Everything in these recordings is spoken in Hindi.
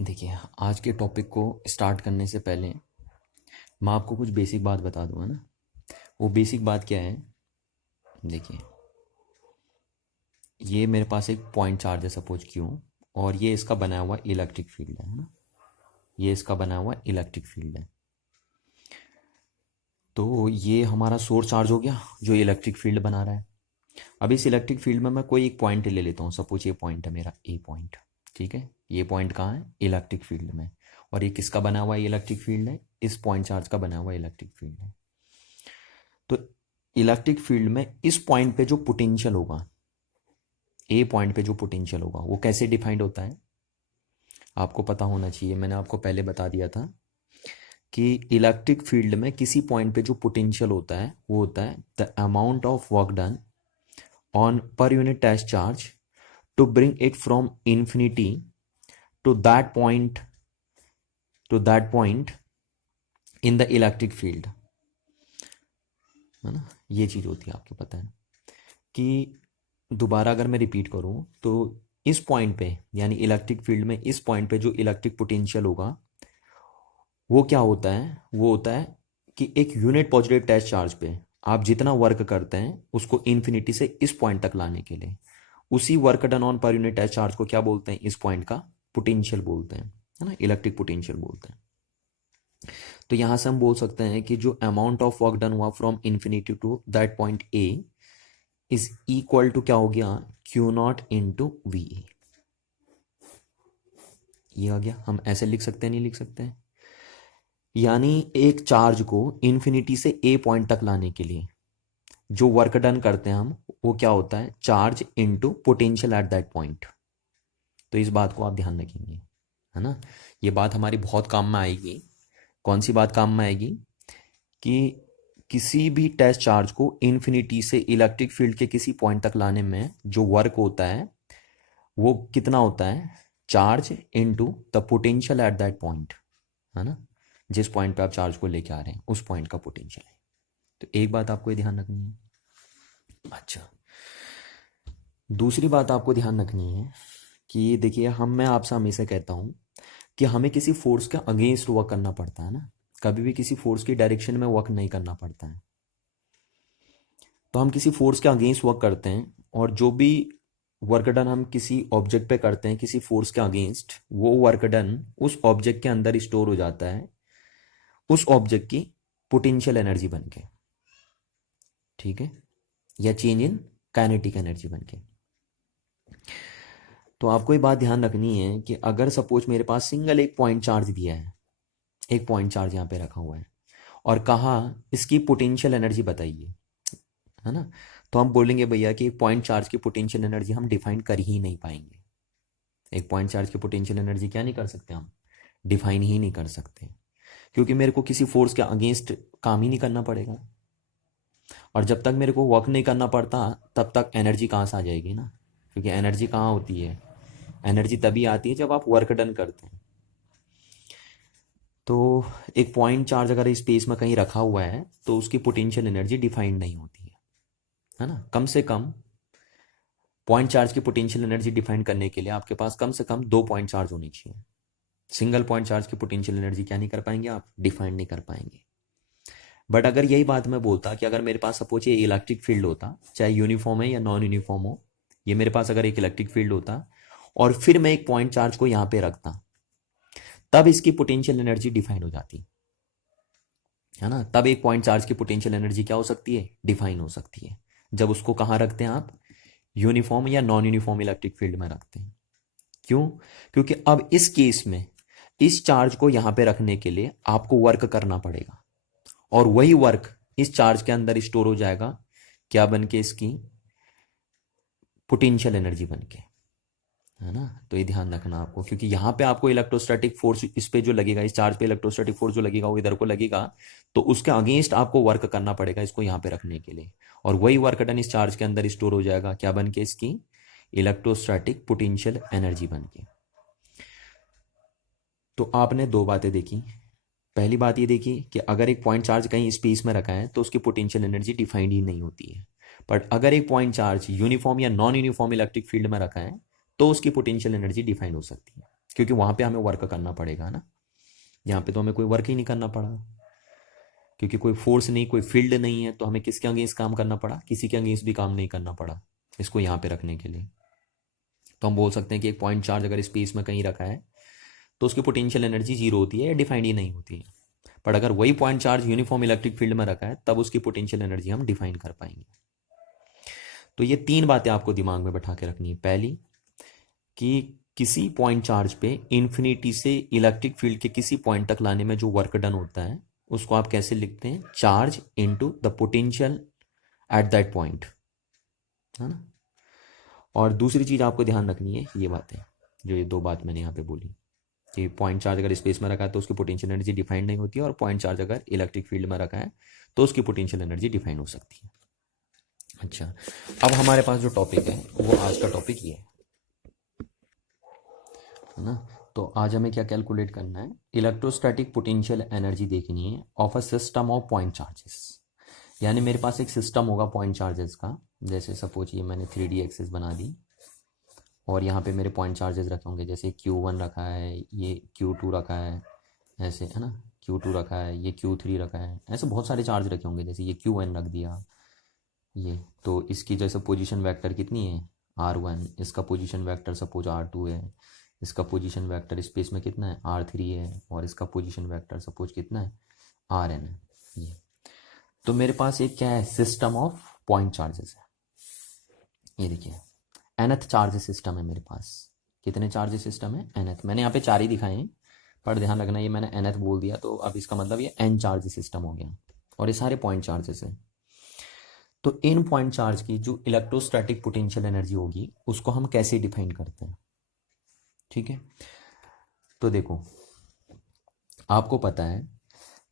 देखिए, आज के टॉपिक को स्टार्ट करने से पहले मैं आपको कुछ बेसिक बात बता दूंगा ना। वो बेसिक बात क्या है? देखिए, ये मेरे पास एक पॉइंट चार्ज है सपोज क्यों, और ये इसका बनाया हुआ इलेक्ट्रिक फील्ड है ना। ये इसका बनाया हुआ इलेक्ट्रिक फील्ड है। तो ये हमारा सोर्स चार्ज हो गया जो इलेक्ट्रिक फील्ड बना रहा है। अब इस इलेक्ट्रिक फील्ड में मैं कोई एक पॉइंट ले लेता हूँ। सपोज ये पॉइंट है मेरा ए पॉइंट। ठीक है, ये पॉइंट कहाँ है? इलेक्ट्रिक फील्ड में। और ये किसका बना हुआ इलेक्ट्रिक फील्ड है? इस पॉइंट चार्ज का बना हुआ इलेक्ट्रिक फील्ड है। तो इलेक्ट्रिक फील्ड में इस पॉइंट पे जो पोटेंशियल होगा, ए पॉइंट पे जो पोटेंशियल होगा, वो कैसे डिफाइंड होता है? आपको पता होना चाहिए, मैंने आपको पहले बता दिया था कि इलेक्ट्रिक फील्ड में किसी पॉइंट पे जो पोटेंशियल होता है वो होता है the amount of work done on per unit test charge to bring it from infinity to that point in the electric field, है ना। ये चीज होती है, आपको पता है कि दोबारा अगर मैं रिपीट करूं तो इस पॉइंट पे यानी इलेक्ट्रिक फील्ड में इस पॉइंट पे जो इलेक्ट्रिक पोटेंशियल होगा वो क्या होता है? वो होता है कि एक यूनिट पॉजिटिव टेस्ट चार्ज पे आप जितना वर्क करते हैं उसको इन्फिनिटी से इस पॉइंट तक लाने के लिए, उसी work done on per unit test charge को क्या बोलते हैं? इस पॉइंट का पोटेंशियल बोलते हैं, है ना, इलेक्ट्रिक पोटेंशियल बोलते हैं। तो यहां से हम बोल सकते हैं कि जो अमाउंट ऑफ वर्क डन हुआ from infinity to that point A is equal to क्या हो गया? Q naught into V. ये आ गया। हम ऐसे लिख सकते हैं, नहीं लिख सकते हैं? यानी एक चार्ज को इन्फिनिटी से ए पॉइंट तक लाने के लिए जो वर्क डन करते हैं हम, वो क्या होता है? Charge into potential at that point. तो इस बात को आप ध्यान रखेंगे, है ना। ये बात हमारी बहुत काम में आएगी। कौन सी बात काम में आएगी? कि किसी भी टेस्ट चार्ज को इन्फिनिटी से इलेक्ट्रिक फील्ड के किसी पॉइंट तक लाने में जो वर्क होता है वो कितना होता है? Charge into the potential at that point, है ना। जिस पॉइंट पे आप चार्ज को लेके आ रहे हैं उस पॉइंट का पोटेंशियल है। तो एक बात आपको ये ध्यान रखनी है। अच्छा, दूसरी बात आपको ध्यान रखनी है कि देखिए, मैं आपसे हमेशा कहता हूं कि हमें किसी फोर्स के अगेंस्ट वर्क करना पड़ता है ना। कभी भी किसी फोर्स की डायरेक्शन में वर्क नहीं करना पड़ता है। तो हम किसी फोर्स के अगेंस्ट वर्क करते हैं और जो भी वर्क डन हम किसी ऑब्जेक्ट पे करते हैं किसी फोर्स के अगेंस्ट, वो वर्क डन उस ऑब्जेक्ट के अंदर स्टोर हो जाता है उस ऑब्जेक्ट की पोटेंशियल एनर्जी बन के, ठीक है, या चेंज इन काइनेटिक एनर्जी बन के। तो आपको ये बात ध्यान रखनी है कि अगर सपोज मेरे पास सिंगल एक पॉइंट चार्ज दिया है, एक पॉइंट चार्ज यहाँ पे रखा हुआ है और कहा इसकी पोटेंशियल एनर्जी बताइए, है ना। तो हम बोलेंगे भैया कि एक पॉइंट चार्ज की पोटेंशियल एनर्जी हम डिफाइन कर ही नहीं पाएंगे। एक पॉइंट चार्ज की पोटेंशियल एनर्जी क्या नहीं कर सकते? हम डिफाइन ही नहीं कर सकते, क्योंकि मेरे को किसी फोर्स के अगेंस्ट काम ही नहीं करना पड़ेगा। और जब तक मेरे को वर्क नहीं करना पड़ता तब तक एनर्जी कहाँ से आ जाएगी ना, क्योंकि एनर्जी कहाँ होती है? एनर्जी तभी आती है जब आप वर्क डन करते हैं। तो एक पॉइंट चार्ज अगर स्पेस में कहीं रखा हुआ है तो उसकी पोटेंशियल एनर्जी डिफाइंड नहीं होती है ना। कम से कम पॉइंट चार्ज की पोटेंशियल एनर्जी डिफाइन करने के लिए आपके पास कम से कम 2 पॉइंट चार्ज होने चाहिए। सिंगल पॉइंट चार्ज की पोटेंशियल एनर्जी क्या नहीं कर पाएंगे? आप डिफाइन नहीं कर पाएंगे। बट अगर यही बात मैं बोलता कि अगर मेरे पास सपोज ये इलेक्ट्रिक फील्ड होता, चाहे यूनिफॉर्म है या नॉन यूनिफॉर्म हो, ये मेरे पास अगर एक इलेक्ट्रिक फील्ड होता और फिर मैं एक पॉइंट चार्ज को यहां पे रखता, तब इसकी पोटेंशियल एनर्जी डिफाइन हो जाती, है ना। तब एक पॉइंट चार्ज की पोटेंशियल एनर्जी क्या हो सकती है? डिफाइन हो सकती है। जब उसको कहां रखते हैं आप? यूनिफॉर्म या नॉन यूनिफॉर्म इलेक्ट्रिक फील्ड में रखते हैं। क्यों? क्योंकि अब इस केस में इस चार्ज को यहां पे रखने के लिए आपको वर्क करना पड़ेगा और वही वर्क इस चार्ज के अंदर स्टोर हो जाएगा, क्या बन के? इसकी पोटेंशियल एनर्जी बन के, है ना। तो ये ध्यान रखना आपको, क्योंकि यहां पे आपको इलेक्ट्रोस्टैटिक फोर्स इस पे जो लगेगा, इस चार्ज पे इलेक्ट्रोस्टैटिक फोर्स जो लगेगा वो इधर को लगेगा, तो उसके अगेंस्ट आपको वर्क करना पड़ेगा इसको यहां पे रखने के लिए। और वही वर्क डन इस चार्ज के अंदर स्टोर हो जाएगा, क्या बन के? इसकी इलेक्ट्रोस्टैटिक पोटेंशियल एनर्जी बन के। तो आपने दो बातें देखी। पहली बात ये देखी कि अगर एक पॉइंट चार्ज कहीं स्पेस में रखा है तो उसकी पोटेंशियल एनर्जी डिफाइंड ही नहीं होती है। बट अगर एक पॉइंट चार्ज यूनिफॉर्म या नॉन यूनिफॉर्म इलेक्ट्रिक फील्ड में रखा है तो उसकी पोटेंशियल एनर्जी डिफाइन हो सकती है। क्योंकि वहाँ पे हमें वर्क करना पड़ेगा ना, यहाँ पे तो हमें कोई वर्क ही नहीं करना पड़ा, क्योंकि कोई फोर्स नहीं, कोई फील्ड नहीं है, तो हमें किसके अगेंस्ट काम करना पड़ा, किसी के अगेंस्ट भी काम नहीं करना पड़ा इसको यहाँ पे रखने के लिए। तो हम बोल सकते हैं कि एक पॉइंट चार्ज अगर स्पेस में कहीं रखा है तो उसकी पोटेंशियल एनर्जी जीरो होती है या डिफाइंड ही नहीं होती है। पर अगर वही point charge uniform electric field में रखा है तब उसकी पोटेंशियल एनर्जी हम डिफाइन कर पाएंगे। तो ये तीन बातें आपको दिमाग में बैठा के रखनी है। पहली कि किसी पॉइंट चार्ज पे इन्फिनिटी से इलेक्ट्रिक फील्ड के किसी पॉइंट तक लाने में जो वर्क डन होता है उसको आप कैसे लिखते हैं, charge into the potential at that point, है ना। और दूसरी चीज आपको ध्यान रखनी है ये बातें, जो ये दो बात मैंने यहाँ पे बोली कि पॉइंट चार्ज अगर स्पेस में रखा है तो उसकी पोटेंशियल एनर्जी डिफाइंड नहीं होती है, और पॉइंट चार्ज अगर इलेक्ट्रिक फील्ड में रखा है तो उसकी पोटेंशियल एनर्जी डिफाइन हो सकती है। अच्छा, अब हमारे पास जो टॉपिक है वो आज का टॉपिक ये है ना। तो आज हमें क्या कैलकुलेट करना है, इलेक्ट्रोस्टैटिक पोटेंशियल एनर्जी देखनी है of a system of point charges. यानी मेरे पास एक सिस्टम होगा पॉइंट चार्जेस का, जैसे सपोज ये मैंने 3D एक्सिस बना दी और यहाँ पे मेरे पॉइंट चार्जेस रखे होंगे, जैसे Q1 रखा है, ये Q2 रखा है, ऐसे है ना, Q2 रखा है, ये Q3 रखा है, ऐसे बहुत सारे चार्ज रखे होंगे, जैसे ये Qn रख दिया ये। तो इसकी जैसे पोजीशन वेक्टर कितनी है R1, इसका पोजीशन वेक्टर सपोज R2 है, इसका पोजीशन वेक्टर स्पेस में कितना है R3 है, और इसका पोजीशन वेक्टर सपोज कितना है Rn है ये। तो मेरे पास एक क्या है, सिस्टम ऑफ पॉइंट चार्जेस है। ये देखिए nth चार्ज सिस्टम है मेरे पास। कितने चार्ज सिस्टम है, nth। मैंने यहाँ पे 4 ही दिखाए हैं, पर ध्यान रखना ये मैंने nth बोल दिया तो अब इसका मतलब ये n चार्ज सिस्टम हो गया, और ये सारे पॉइंट चार्जेस हैं। तो इन पॉइंट चार्ज की जो इलेक्ट्रोस्टैटिक पोटेंशियल एनर्जी होगी उसको हम कैसे डिफाइन करते हैं, ठीक है। तो देखो आपको पता है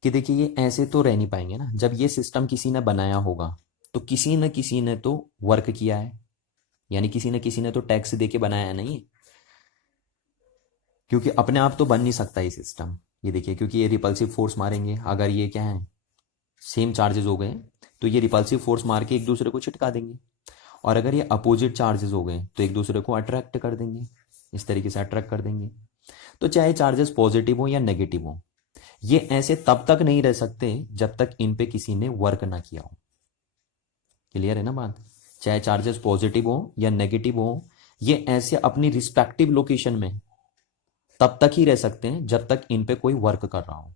कि देखिए ये ऐसे तो रह नहीं पाएंगे ना, जब ये सिस्टम किसी ने बनाया होगा तो किसी न किसी ने तो वर्क किया है, यानी किसी न किसी ने तो टैक्स दे के बनाया है नहीं, क्योंकि अपने आप तो बन नहीं सकता ये सिस्टम। ये देखिए क्योंकि ये रिपल्सिव फोर्स मारेंगे, अगर ये क्या है सेम चार्जेस हो गए तो ये रिपल्सिव फोर्स मार के एक दूसरे को चिटका देंगे, और अगर ये अपोजिट चार्जेस हो गए तो एक दूसरे को अट्रैक्ट कर देंगे, इस तरीके से अट्रैक्ट कर देंगे। तो चाहे चार्जेस पॉजिटिव हो या नेगेटिव हो, ये ऐसे तब तक नहीं रह सकते जब तक इन पे किसी ने वर्क ना किया हो। क्लियर है ना बात, चाहे चार्जेस पॉजिटिव हो या नेगेटिव हो, ये ऐसे अपनी रिस्पेक्टिव लोकेशन में तब तक ही रह सकते हैं जब तक इन पे कोई वर्क कर रहा हो।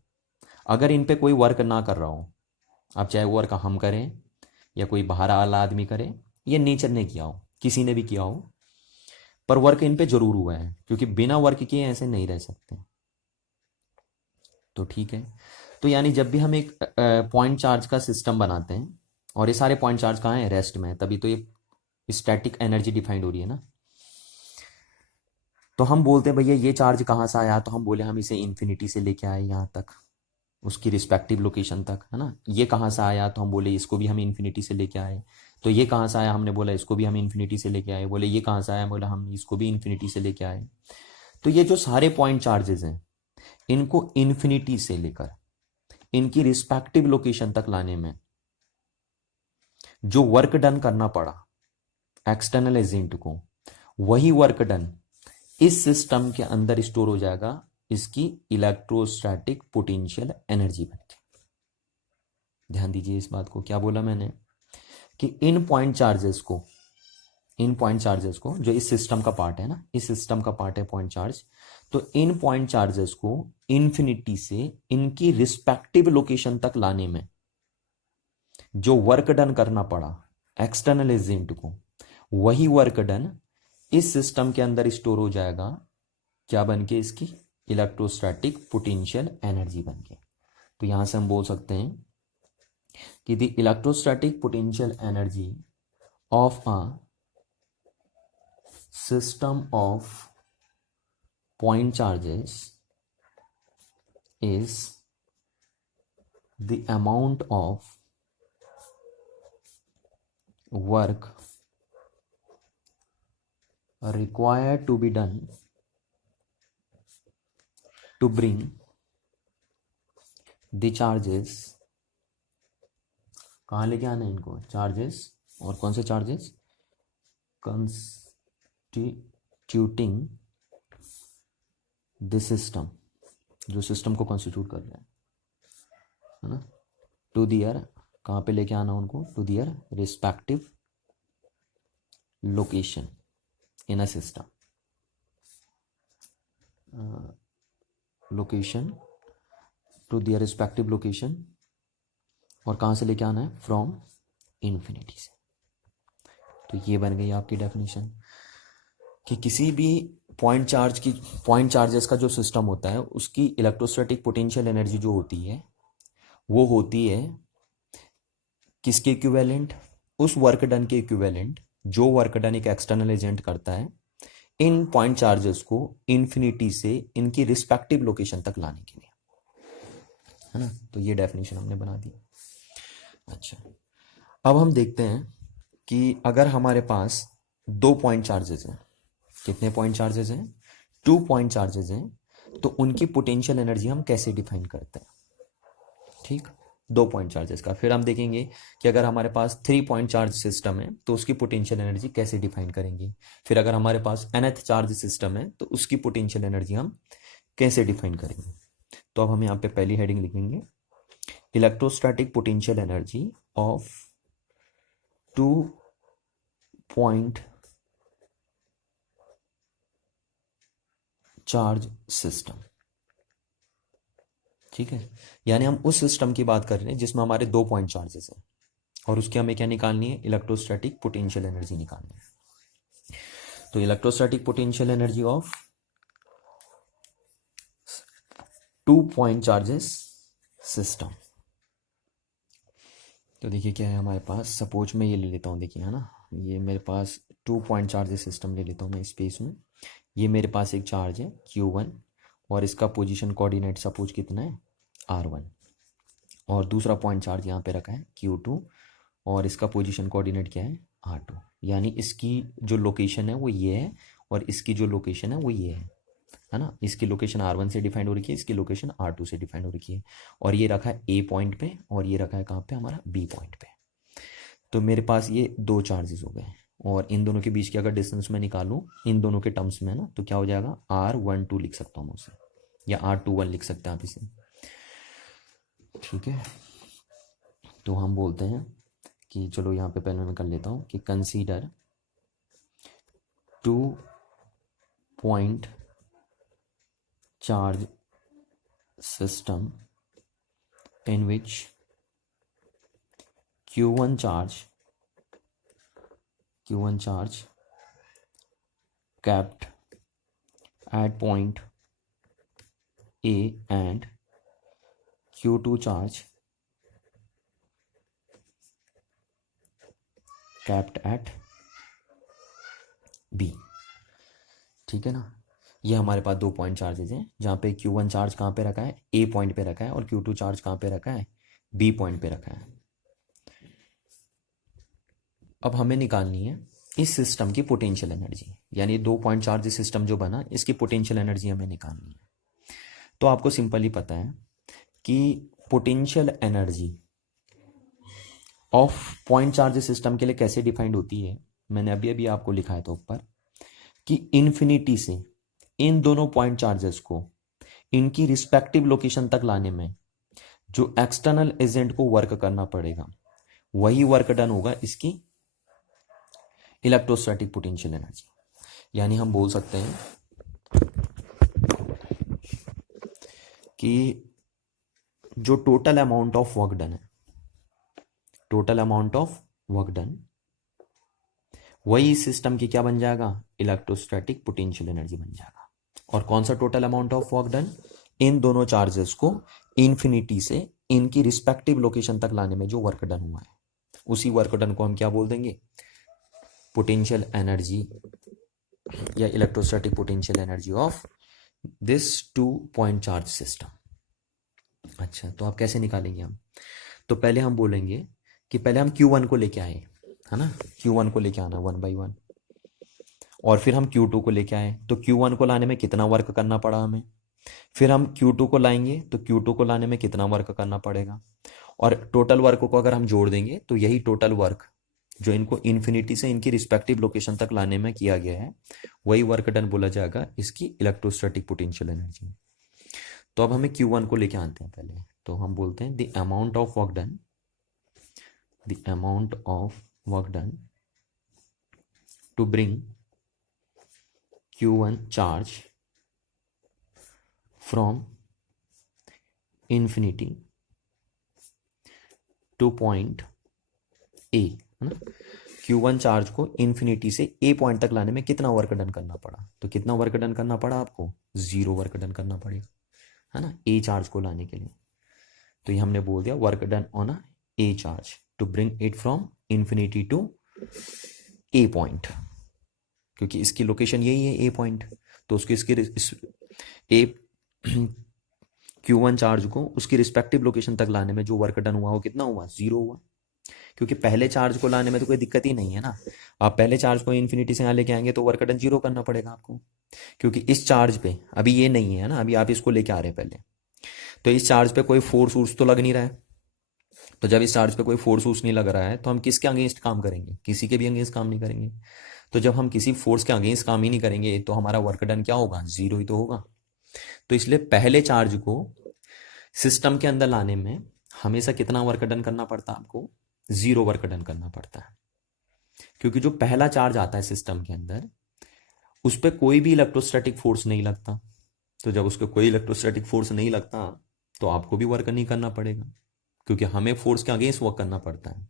अगर इन पे कोई वर्क ना कर रहा हो, अब चाहे वो वर्क हम करें या कोई बाहर वाला आदमी करे या नेचर ने किया हो, किसी ने भी किया हो, पर वर्क इन पे जरूर हुआ है, क्योंकि बिना वर्क किए ऐसे नहीं रह सकते। तो ठीक है, तो यानी जब भी हम एक पॉइंट चार्ज का सिस्टम बनाते हैं, और ये सारे पॉइंट चार्ज कहाँ है, रेस्ट में, तभी तो ये स्टैटिक एनर्जी डिफाइंड हो रही है ना। तो हम बोलते हैं भैया ये चार्ज कहाँ से आया, तो हम बोले हम इसे इन्फिनिटी से लेके आए यहाँ तक, उसकी रिस्पेक्टिव लोकेशन तक, है ना। ये कहाँ से आया, तो हम बोले इसको भी हम इन्फिनिटी से लेके आए। तो ये कहाँ से आया, हमने बोला इसको भी हम इन्फिनिटी से लेके आए। बोले ये कहाँ से आया, बोला हम इसको भी इन्फिनिटी से लेके आए। तो ये जो सारे पॉइंट चार्जेस हैं इनको इन्फिनिटी से लेकर इनकी रिस्पेक्टिव लोकेशन तक लाने में जो वर्क डन करना पड़ा एक्सटर्नल एजेंट को, वही वर्क डन इस सिस्टम के अंदर स्टोर हो जाएगा इसकी इलेक्ट्रोस्टैटिक पोटेंशियल एनर्जी बन के। ध्यान दीजिए इस बात को, क्या बोला मैंने कि इन पॉइंट चार्जेस को जो इस सिस्टम का पार्ट है ना, इस सिस्टम का पार्ट है पॉइंट चार्ज, तो इन पॉइंट चार्जेस को इन्फिनिटी से इनकी रिस्पेक्टिव लोकेशन तक लाने में जो वर्क डन करना पड़ा एक्सटर्नल एजेंट को, वही वर्क डन इस सिस्टम के अंदर स्टोर हो जाएगा, क्या बन के, इसकी इलेक्ट्रोस्टैटिक पोटेंशियल एनर्जी बन के। तो यहां से हम बोल सकते हैं कि the electrostatic potential energy of a system of point charges is the amount of work required to be done to bring the charges, कहाँ लेके आना है इनको, चार्जेस, और कौन से चार्जेस, constituting दिस सिस्टम, जो सिस्टम को कॉन्स्टिट्यूट कर रहा है ना, टू दियर, कहाँ पे लेके आना उनको, to their respective location in a system, location, to their respective location, और कहाँ से लेके आना है, फ्रॉम इन्फिनिटी से। तो ये बन गई आपकी डेफिनेशन कि किसी भी पॉइंट चार्जेस का जो सिस्टम होता है उसकी इलेक्ट्रोस्टैटिक पोटेंशियल एनर्जी जो होती है वो होती है किसके इक्विवेलेंट, उस वर्क डन के इक्विवेलेंट जो वर्क डन एक एक्सटर्नल एजेंट करता है इन पॉइंट चार्जेस को इन्फिनिटी से इनकी रिस्पेक्टिव लोकेशन तक लाने के लिए, है ना। तो ये डेफिनेशन हमने बना दी। अच्छा, अब हम देखते हैं कि अगर हमारे पास 2 पॉइंट चार्जेस हैं, कितने पॉइंट चार्जेस हैं, 2 पॉइंट चार्जेस हैं, तो उनकी पोटेंशियल एनर्जी हम कैसे डिफाइन करते हैं। ठीक, 2 पॉइंट चार्जेस का। फिर हम देखेंगे कि अगर हमारे पास 3 पॉइंट चार्ज सिस्टम है तो उसकी पोटेंशियल एनर्जी कैसे डिफाइन करेंगे। फिर अगर हमारे पास nth चार्ज सिस्टम है तो उसकी पोटेंशियल एनर्जी हम कैसे डिफाइन करेंगे। तो अब हम यहाँ पे पहली हेडिंग लिखेंगे, electrostatic potential energy of 2 point charge system. ठीक है, यानी हम उस सिस्टम की बात कर रहे हैं जिसमें हमारे 2 पॉइंट चार्जेस हैं और उसकी हमें क्या निकालनी है, इलेक्ट्रोस्टैटिक पोटेंशियल एनर्जी निकालनी है। तो electrostatic potential energy of 2 point charges system. तो देखिए क्या है हमारे पास, सपोज मैं ये ले लेता हूँ, देखिए है ना, ये मेरे पास 2 पॉइंट चार्जेस सिस्टम ले लेता हूँ मैं स्पेस में। ये मेरे पास एक चार्ज है Q1 और इसका पोजीशन कोऑर्डिनेट सपोज कितना है, R1, और दूसरा पॉइंट चार्ज यहाँ पे रखा है Q2 और इसका पोजीशन कोऑर्डिनेट क्या है, R2। यानी इसकी जो लोकेशन है वो ये है और इसकी जो लोकेशन है वो ये है ना। इसकी लोकेशन R1 से डिफाइंड हो रखी है, इसकी लोकेशन R2 से डिफाइंड हो रखी है, और ये रखा है A पॉइंट पे और ये रखा है कहाँ पे, हमारा B पॉइंट पे। तो मेरे पास ये 2 चार्जेस हो गए और इन दोनों के बीच की अगर डिस्टेंस मैं निकालूं इन दोनों के टर्म्स में ना, तो क्या हो जाएगा, R12 लिख सकता हूँ मैं उसे, या R21 लिख सकते हैं आप इसे। ठीक है, तो हम बोलते हैं कि चलो यहाँ पे पहले मैं कर लेता हूँ कि consider 2 point charge system in which Q1 charge kept at point A and Q2 charge kept at B। ठीक है ना, ये हमारे पास 2 पॉइंट चार्जेस हैं जहाँ पे Q1 चार्ज कहाँ पे रखा है, A पॉइंट पे रखा है, और Q2 चार्ज कहाँ पे रखा है, B पॉइंट पे रखा है। अब हमें निकालनी है इस सिस्टम की पोटेंशियल एनर्जी, यानी 2 पॉइंट चार्ज सिस्टम जो बना इसकी पोटेंशियल एनर्जी हमें निकालनी है। तो आपको सिंपली पता है कि potential energy of point charge system के लिए कैसे डिफाइंड होती है, मैंने अभी अभी आपको लिखा है तो ऊपर कि इन्फिनिटी से इन दोनों पॉइंट चार्जेस को इनकी रिस्पेक्टिव लोकेशन तक लाने में जो एक्सटर्नल एजेंट को वर्क करना पड़ेगा वही वर्क डन होगा इसकी इलेक्ट्रोस्टैटिक पोटेंशियल एनर्जी। यानी हम बोल सकते हैं कि जो total amount of work done है, total amount of work done, वही इस सिस्टम की क्या बन जाएगा, इलेक्ट्रोस्टैटिक पोटेंशियल एनर्जी बन जाएगा। और कौन सा total amount of work done, इन दोनों चार्जेस को इन्फिनिटी से इनकी रिस्पेक्टिव लोकेशन तक लाने में जो वर्क डन हुआ है उसी वर्क डन को हम क्या बोल देंगे, पोटेंशियल एनर्जी या electrostatic potential energy of this 2 point charge system. अच्छा, तो आप कैसे निकालेंगे हम, तो पहले हम बोलेंगे कि पहले हम Q1 को लेके आए, है ना, Q1 को लेके आना 1 by 1, और फिर हम Q2 को लेके आए, तो Q1 को लाने में कितना वर्क करना पड़ा हमें, फिर हम Q2 को लाएंगे तो Q2 को लाने में कितना वर्क करना पड़ेगा, और टोटल वर्क को अगर हम जोड़ देंगे तो यही टोटल वर्क जो इनको इन्फिनिटी से इनकी रिस्पेक्टिव लोकेशन तक लाने में किया गया है, वही वर्क डन बोला जाएगा इसकी इलेक्ट्रोस्टैटिक पोटेंशियल एनर्जी। तो अब हमें Q1 को लेके आते हैं पहले। तो हम बोलते हैं the amount of work done, the amount of work done to bring Q1 charge from infinity to point A, है ना। Q1 चार्ज को इन्फिनिटी से ए पॉइंट तक लाने में कितना वर्क डन करना पड़ा? तो कितना वर्क डन करना पड़ा आपको? 0 वर्क डन करना पड़ेगा, है ना, ए चार्ज को लाने के लिए। तो ये हमने बोल दिया work done on a A charge to bring it from infinity to A point, क्योंकि इसकी लोकेशन यही है ए पॉइंट। तो उसके ए Q1 चार्ज को उसकी रिस्पेक्टिव लोकेशन तक लाने में जो वर्क डन हुआ वो कितना हुआ? 0 हुआ। क्योंकि पहले चार्ज को लाने में तो कोई दिक्कत ही नहीं है ना। आप पहले चार्ज को इन्फिनिटी से यहाँ लेके आएंगे तो वर्क डन 0 करना पड़ेगा आपको, क्योंकि इस चार्ज पे अभी ये नहीं है ना, अभी आप इसको लेके आ रहे हैं पहले। तो इस चार्ज पे कोई फोर्स वोर्स तो लग नहीं रहा है। तो जब इस चार्ज पे कोई फोर्स वोर्स नहीं लग रहा है तो हम किसके अगेंस्ट काम करेंगे? किसी के भी अगेंस्ट काम नहीं करेंगे। तो जब हम किसी फोर्स के अगेंस्ट काम ही नहीं करेंगे तो हमारा वर्क डन क्या होगा? 0 ही तो होगा। तो इसलिए पहले चार्ज को सिस्टम के अंदर लाने में हमेशा कितना वर्क डन करना पड़ता है आपको? 0 वर्क डन करना पड़ता है, क्योंकि जो पहला चार्ज आता है सिस्टम के अंदर उस पर कोई भी इलेक्ट्रोस्टैटिक फोर्स नहीं लगता। तो जब उसको कोई इलेक्ट्रोस्टैटिक फोर्स नहीं लगता तो आपको भी वर्क नहीं करना पड़ेगा, क्योंकि हमें फोर्स के अगेंस्ट वर्क करना पड़ता है।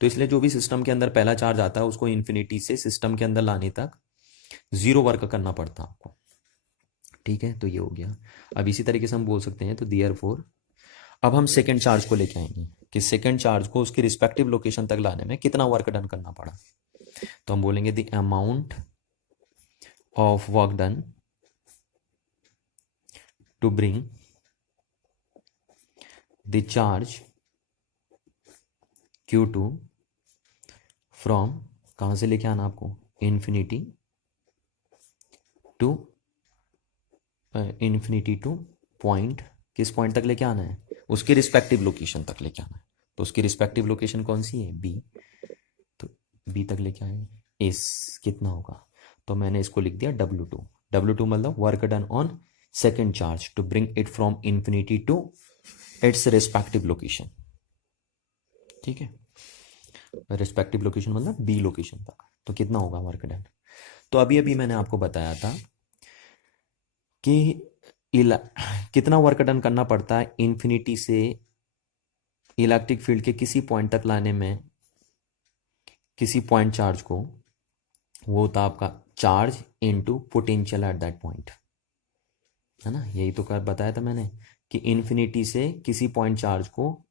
तो इसलिए जो भी सिस्टम के अंदर पहला चार्ज आता है उसको इन्फिनिटी से सिस्टम के अंदर लाने तक 0 वर्क करना पड़ता है आपको। ठीक है, तो ये हो गया। अब इसी तरीके से हम बोल सकते हैं, तो देयरफॉर अब हम सेकेंड चार्ज को लेके आएंगे कि सेकेंड चार्ज को उसकी रिस्पेक्टिव लोकेशन तक लाने में कितना वर्क डन करना पड़ा। तो हम बोलेंगे the amount of work done to bring the charge Q2 from, कहाँ से लेके आना आपको? इन्फिनिटी टू पॉइंट, किस पॉइंट तक लेके आना है? उसकी रिस्पेक्टिव लोकेशन तक लेके आना है। तो उसकी रिस्पेक्टिव लोकेशन कौन सी है? बी। तो बी तक लेके आएंगे। इस कितना होगा? तो मैंने इसको लिख दिया W2। W2 मतलब work done on second charge to bring it from infinity to its respective location. ठीक है, रिस्पेक्टिव लोकेशन मतलब बी लोकेशन तक। तो कितना होगा वर्क डन? तो अभी अभी मैंने आपको बताया था कि कितना वर्क डन करना पड़ता है इन्फिनिटी से इलेक्ट्रिक फील्ड के किसी पॉइंट तक लाने में किसी पॉइंट चार्ज को। वो होता आपका charge into potential at that point, है ना। यही तो कर बताया था मैंने कि इन्फिनिटी से किसी पॉइंट चार्ज को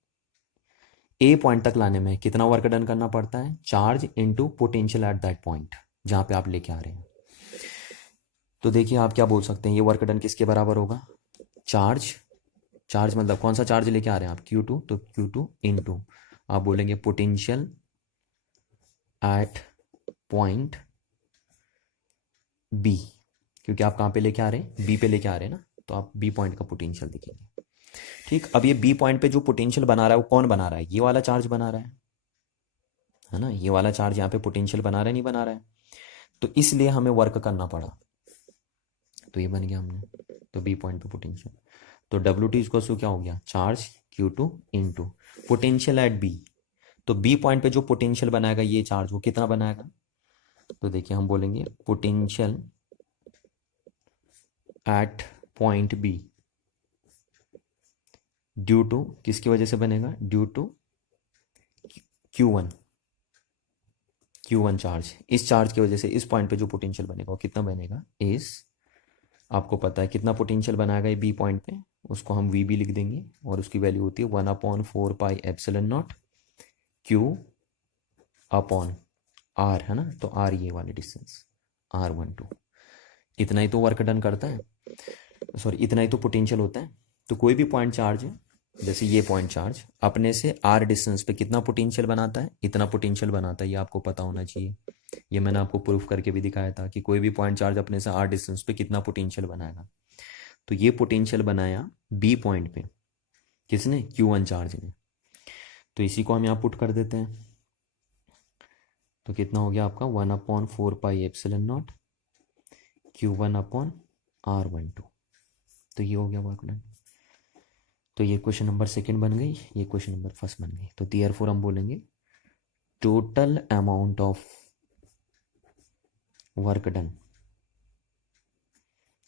ए पॉइंट तक लाने में कितना वर्क डन करना पड़ता है? Charge into potential at that point जहां पे आप लेके आ रहे हैं। तो देखिए आप क्या बोल सकते हैं, ये वर्क डन किसके बराबर होगा? चार्ज मतलब कौन सा चार्ज लेके आ रहे हैं आप? Q2। तो Q2 इनटू आप बोलेंगे पोटेंशियल एट पॉइंट बी, क्योंकि आप कहाँ पे लेके आ रहे हैं? बी पे लेके आ रहे हैं ना, तो आप बी पॉइंट का पोटेंशियल दिखेंगे। ठीक, अब ये बी पॉइंट पे जो पोटेंशियल बना रहा है वो कौन बना रहा है? ये वाला चार्ज बना रहा है ना। ये वाला चार्ज यहाँ पे पोटेंशियल बना रहा है, नहीं बना रहा है? तो इसलिए हमें वर्क करना पड़ा। तो ये बन गया हमने, तो बी पॉइंट पे पोटेंशियल। तो W2 इसको क्या हो गया? Charge Q2 into potential at B. तो बी पॉइंट पे जो पोटेंशियल बनाएगा ये चार्ज, वो कितना बनाएगा? तो देखिए हम बोलेंगे potential at point B due to, किसकी वजह से बनेगा? Due to Q1 charge. इस चार्ज की वजह से इस पॉइंट पे जो पोटेंशियल बनेगा वो कितना बनेगा? आपको पता है कितना पोटेंशियल बनाएगा ये बी पॉइंट पे, उसको हम वी बी लिख देंगे और उसकी वैल्यू होती है 1/4 पाई epsilon not Q upon R, है ना। तो R ये वाले डिस्टेंस R12, इतना ही तो वर्क डन करता है, सॉरी इतना ही तो पोटेंशियल होता है। तो कोई भी पॉइंट चार्ज है, जैसे ये पॉइंट चार्ज अपने से R डिस्टेंस पे कितना पोटेंशियल बनाता है? इतना पोटेंशियल बनाता है, ये आपको पता होना चाहिए। ये मैंने आपको प्रूफ करके भी दिखाया था कि कोई भी पॉइंट चार्ज अपने से R डिस्टेंस पे कितना पोटेंशियल बनाएगा। तो ये पोटेंशियल बनाया बी पॉइंट पे किसने? Q1 चार्ज ने। तो इसी को हम यहाँ पुट कर देते हैं। तो कितना हो गया आपका 1/4πε0 Q1/R12। तो ये हो गया वर्क डन। तो ये क्वेश्चन नंबर सेकंड बन गई, ये क्वेश्चन नंबर फर्स्ट बन गई। तो देयरफॉर हम बोलेंगे total amount of work done,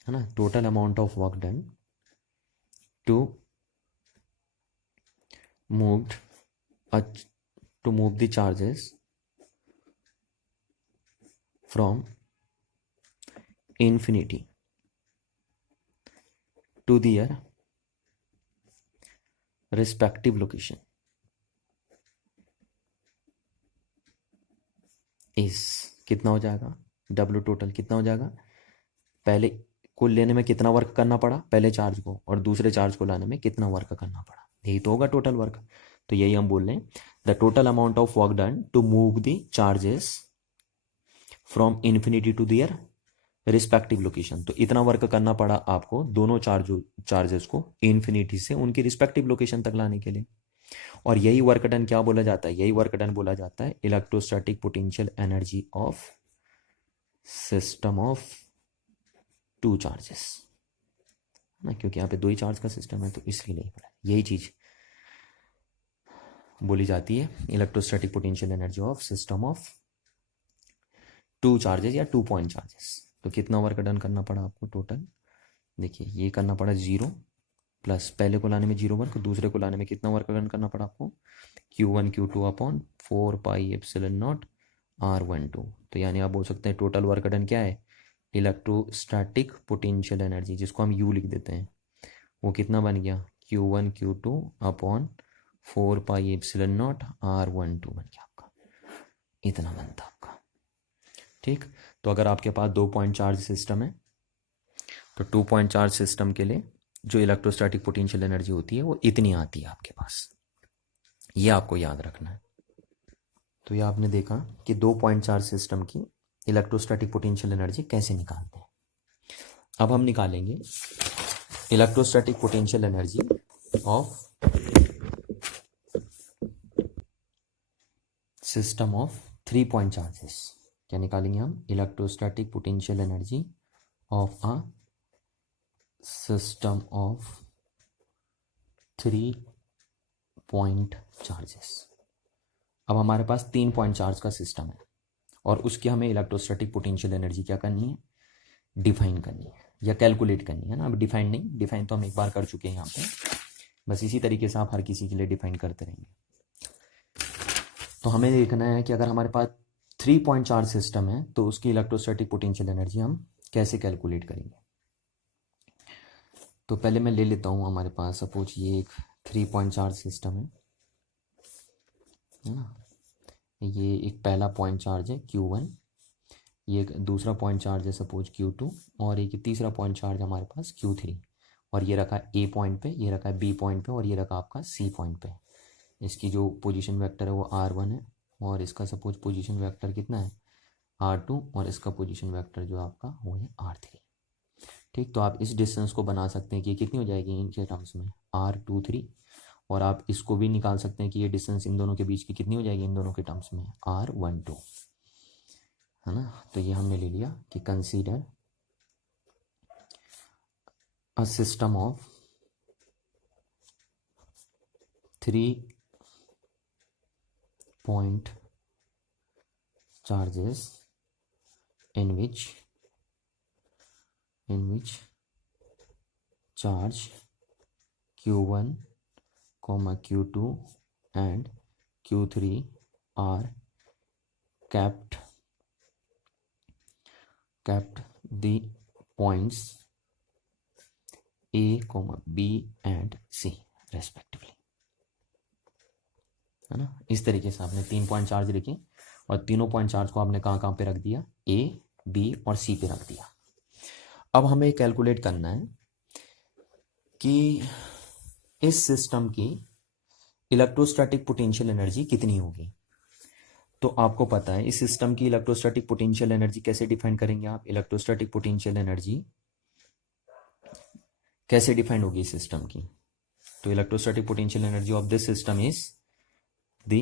है ना, total amount of work done to moved to move the charges from infinity to their respective location is कितना हो जाएगा, डब्ल्यू टोटल कितना हो जाएगा, पहले को लेने में कितना वर्क करना पड़ा पहले चार्ज को, और दूसरे चार्ज को लाने में कितना वर्क करना पड़ा, यही तो होगा टोटल वर्क। तो यही हम बोल रहे हैं, the total amount of work done to move the charges from infinity to their respective location. तो इतना वर्क करना पड़ा आपको दोनों चार्जेस को इन्फिनिटी से उनकी रिस्पेक्टिव लोकेशन तक लाने के लिए। और यही वर्क डन क्या बोला जाता है, यही वर्क डन बोला जाता है electrostatic potential energy of system of two charges, ना, क्योंकि यहाँ पे दो ही चार्ज का सिस्टम है तो इसलिए नहीं पड़ा। यही चीज बोली जाती है electrostatic potential energy of system of two charges या 2 पॉइंट चार्जेस। तो कितना वर्क डन करना पड़ा आपको टोटल, देखिए ये करना पड़ा 0 प्लस पहले को लाने में 0 वर्क, दूसरे को लाने में कितना वर्क डन करना पड़ा आपको Q1/4πε0 R12। तो यानी आप बोल सकते हैं टोटल वर्क डन क्या है, इलेक्ट्रोस्टैटिक पोटेंशियल एनर्जी जिसको हम यू लिख देते हैं, वो कितना बन गया Q1/Q2/4πε0 R12 बन गया आपका, इतना बनता आपका। ठीक, तो अगर आपके पास 2 पॉइंट चार्ज सिस्टम है तो 2 पॉइंट चार्ज सिस्टम के लिए जो इलेक्ट्रोस्टैटिक पोटेंशियल एनर्जी होती है वो इतनी आती है आपके पास, ये आपको याद रखना है। तो ये आपने देखा कि 2 पॉइंट चार्ज सिस्टम की इलेक्ट्रोस्टैटिक पोटेंशियल एनर्जी कैसे निकालते हैं। अब हम निकालेंगे electrostatic potential energy of system of 3 point charges. क्या निकालेंगे हम, electrostatic potential energy of a system of 3 point charges. अब हमारे पास 3 पॉइंट चार्ज का सिस्टम है और उसकी हमें इलेक्ट्रोस्टैटिक पोटेंशियल एनर्जी क्या करनी है, डिफाइन करनी है या कैलकुलेट करनी है ना। अब डिफाइन नहीं, डिफाइन तो हम एक बार कर चुके हैं यहाँ पे, बस इसी तरीके से आप हर किसी के लिए डिफाइन करते रहेंगे। तो हमें देखना है कि अगर हमारे पास 3 पॉइंट चार्ज सिस्टम है तो उसकी इलेक्ट्रोस्टैटिक पोटेंशियल एनर्जी हम कैसे कैलकुलेट करेंगे। तो पहले मैं ले लेता हूँ, हमारे पास सपोज ये एक 3 पॉइंट चार्ज सिस्टम है ना, ये एक पहला पॉइंट चार्ज है Q1, ये एक दूसरा पॉइंट चार्ज है सपोज Q2, और एक तीसरा पॉइंट चार्ज हमारे पास Q3, और ये रखा है A पॉइंट पे, ये रखा है B पॉइंट पे, और ये रखा आपका C पॉइंट पे। इसकी जो पोजीशन वेक्टर है वो R1 है, और इसका सपोज पोजीशन वेक्टर कितना है R2, और इसका पोजीशन वेक्टर जो आपका वो है R3। ठीक, तो आप इस डिस्टेंस को बना सकते हैं कि कितनी हो जाएगी इनके टर्म्स में R23, और आप इसको भी निकाल सकते हैं कि ये डिस्टेंस इन दोनों के बीच की कितनी हो जाएगी इन दोनों के टर्म्स में R12, है ना। तो ये हमने ले लिया कि consider a system of 3 point charges in which charge Q1, Q2 and Q3 are kept the points A, B and C respectively, है ना। इस तरीके से आपने 3 पॉइंट चार्ज लिखे और तीनों पॉइंट चार्ज को आपने कहाँ कहाँ पे रख दिया, A, B और C पे रख दिया। अब हमें कैलकुलेट करना है कि इस सिस्टम की इलेक्ट्रोस्टैटिक पोटेंशियल एनर्जी कितनी होगी। तो आपको पता है इस सिस्टम की इलेक्ट्रोस्टैटिक पोटेंशियल एनर्जी कैसे डिफाइन करेंगे आप, इलेक्ट्रोस्टैटिक पोटेंशियल एनर्जी कैसे डिफाइन होगी इस सिस्टम की। तो electrostatic potential energy of this system is the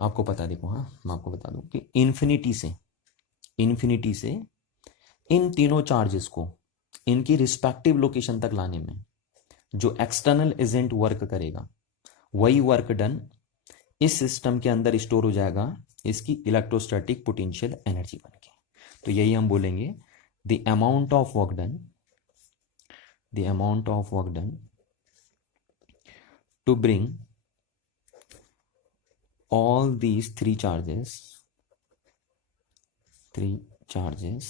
आपको पता है, देखो हाँ मैं आपको बता दूं कि इन्फिनिटी से इन तीनों चार्जेस को इनकी रिस्पेक्टिव लोकेशन तक लाने में जो एक्सटर्नल एजेंट वर्क करेगा वही वर्क डन इस सिस्टम के अंदर स्टोर हो जाएगा इसकी इलेक्ट्रोस्टैटिक पोटेंशियल एनर्जी बन के। तो यही हम बोलेंगे the amount of work done to bring all these three charges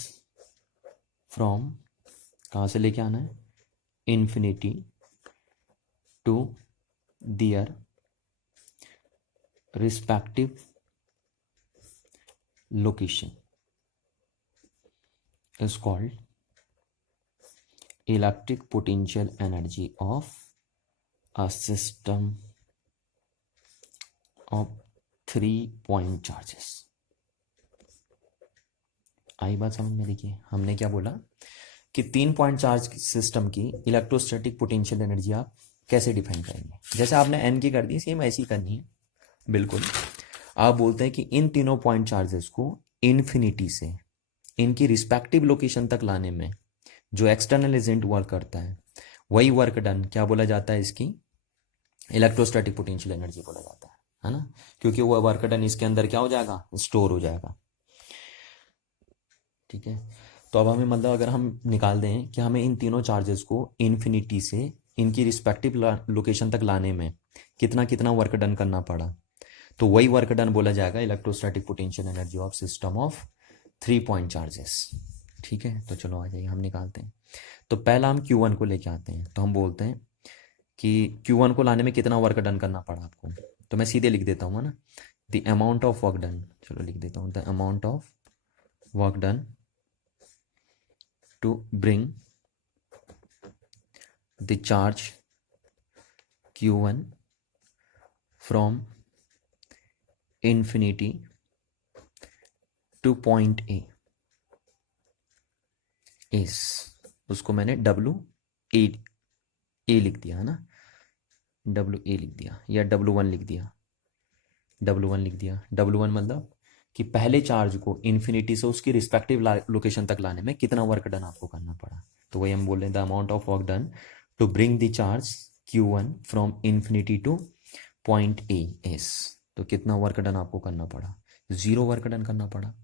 from कहाँ से लेके आना है, infinity to their respective location is called electric potential energy of a system of 3-point charges। आई बात समझ में? देखिए हमने क्या बोला कि 3 पॉइंट चार्ज सिस्टम की इलेक्ट्रोस्टैटिक पोटेंशियल एनर्जी आप कैसे डिफाइन करेंगे। जैसे आपने एन की कर दी सेम ऐसी करनी है बिल्कुल। आप बोलते हैं कि इन तीनों पॉइंट चार्जेस को इन्फिनिटी से इनकी रिस्पेक्टिव लोकेशन तक लाने में जो एक्सटर्नल एजेंट वर्क करता है वही वर्क डन क्या बोला जाता है, इसकी इलेक्ट्रोस्टैटिक पोटेंशियल एनर्जी बोला जाता है ना, क्योंकि वो वर्क डन इसके अंदर क्या हो जाएगा, स्टोर हो जाएगा। ठीक है, तो अब हमें मतलब अगर हम निकाल दें कि हमें इन तीनों चार्जेस को इन्फिनिटी से इनकी रिस्पेक्टिव लोकेशन तक लाने में कितना कितना वर्क डन करना पड़ा, तो वही वर्क डन बोला जाएगा electrostatic potential energy of system of 3 point charges. ठीक है, तो चलो आ जाइए हम निकालते हैं। तो पहला हम Q1 को लेके आते हैं, तो हम बोलते हैं कि Q1 को लाने में कितना वर्क डन करना पड़ा आपको, तो मैं सीधे लिख देता हूँ ना, the amount of work done, चलो लिख देता हूँ the amount of work done to bring the charge Q1 from infinity to point A is, उसको मैंने ए लिख दिया है ना, ए लिख दिया या W1 लिख दिया, W1 मतलब कि पहले चार्ज को इन्फिनिटी से उसकी रिस्पेक्टिव लोकेशन तक लाने में कितना वर्क डन आपको करना पड़ा। तो वही हम बोल रहे हैं the amount of work done to bring the charge Q1 from infinity to point A is. तो कितना वर्क डन आपको करना पड़ा, 0 वर्क डन करना पड़ा,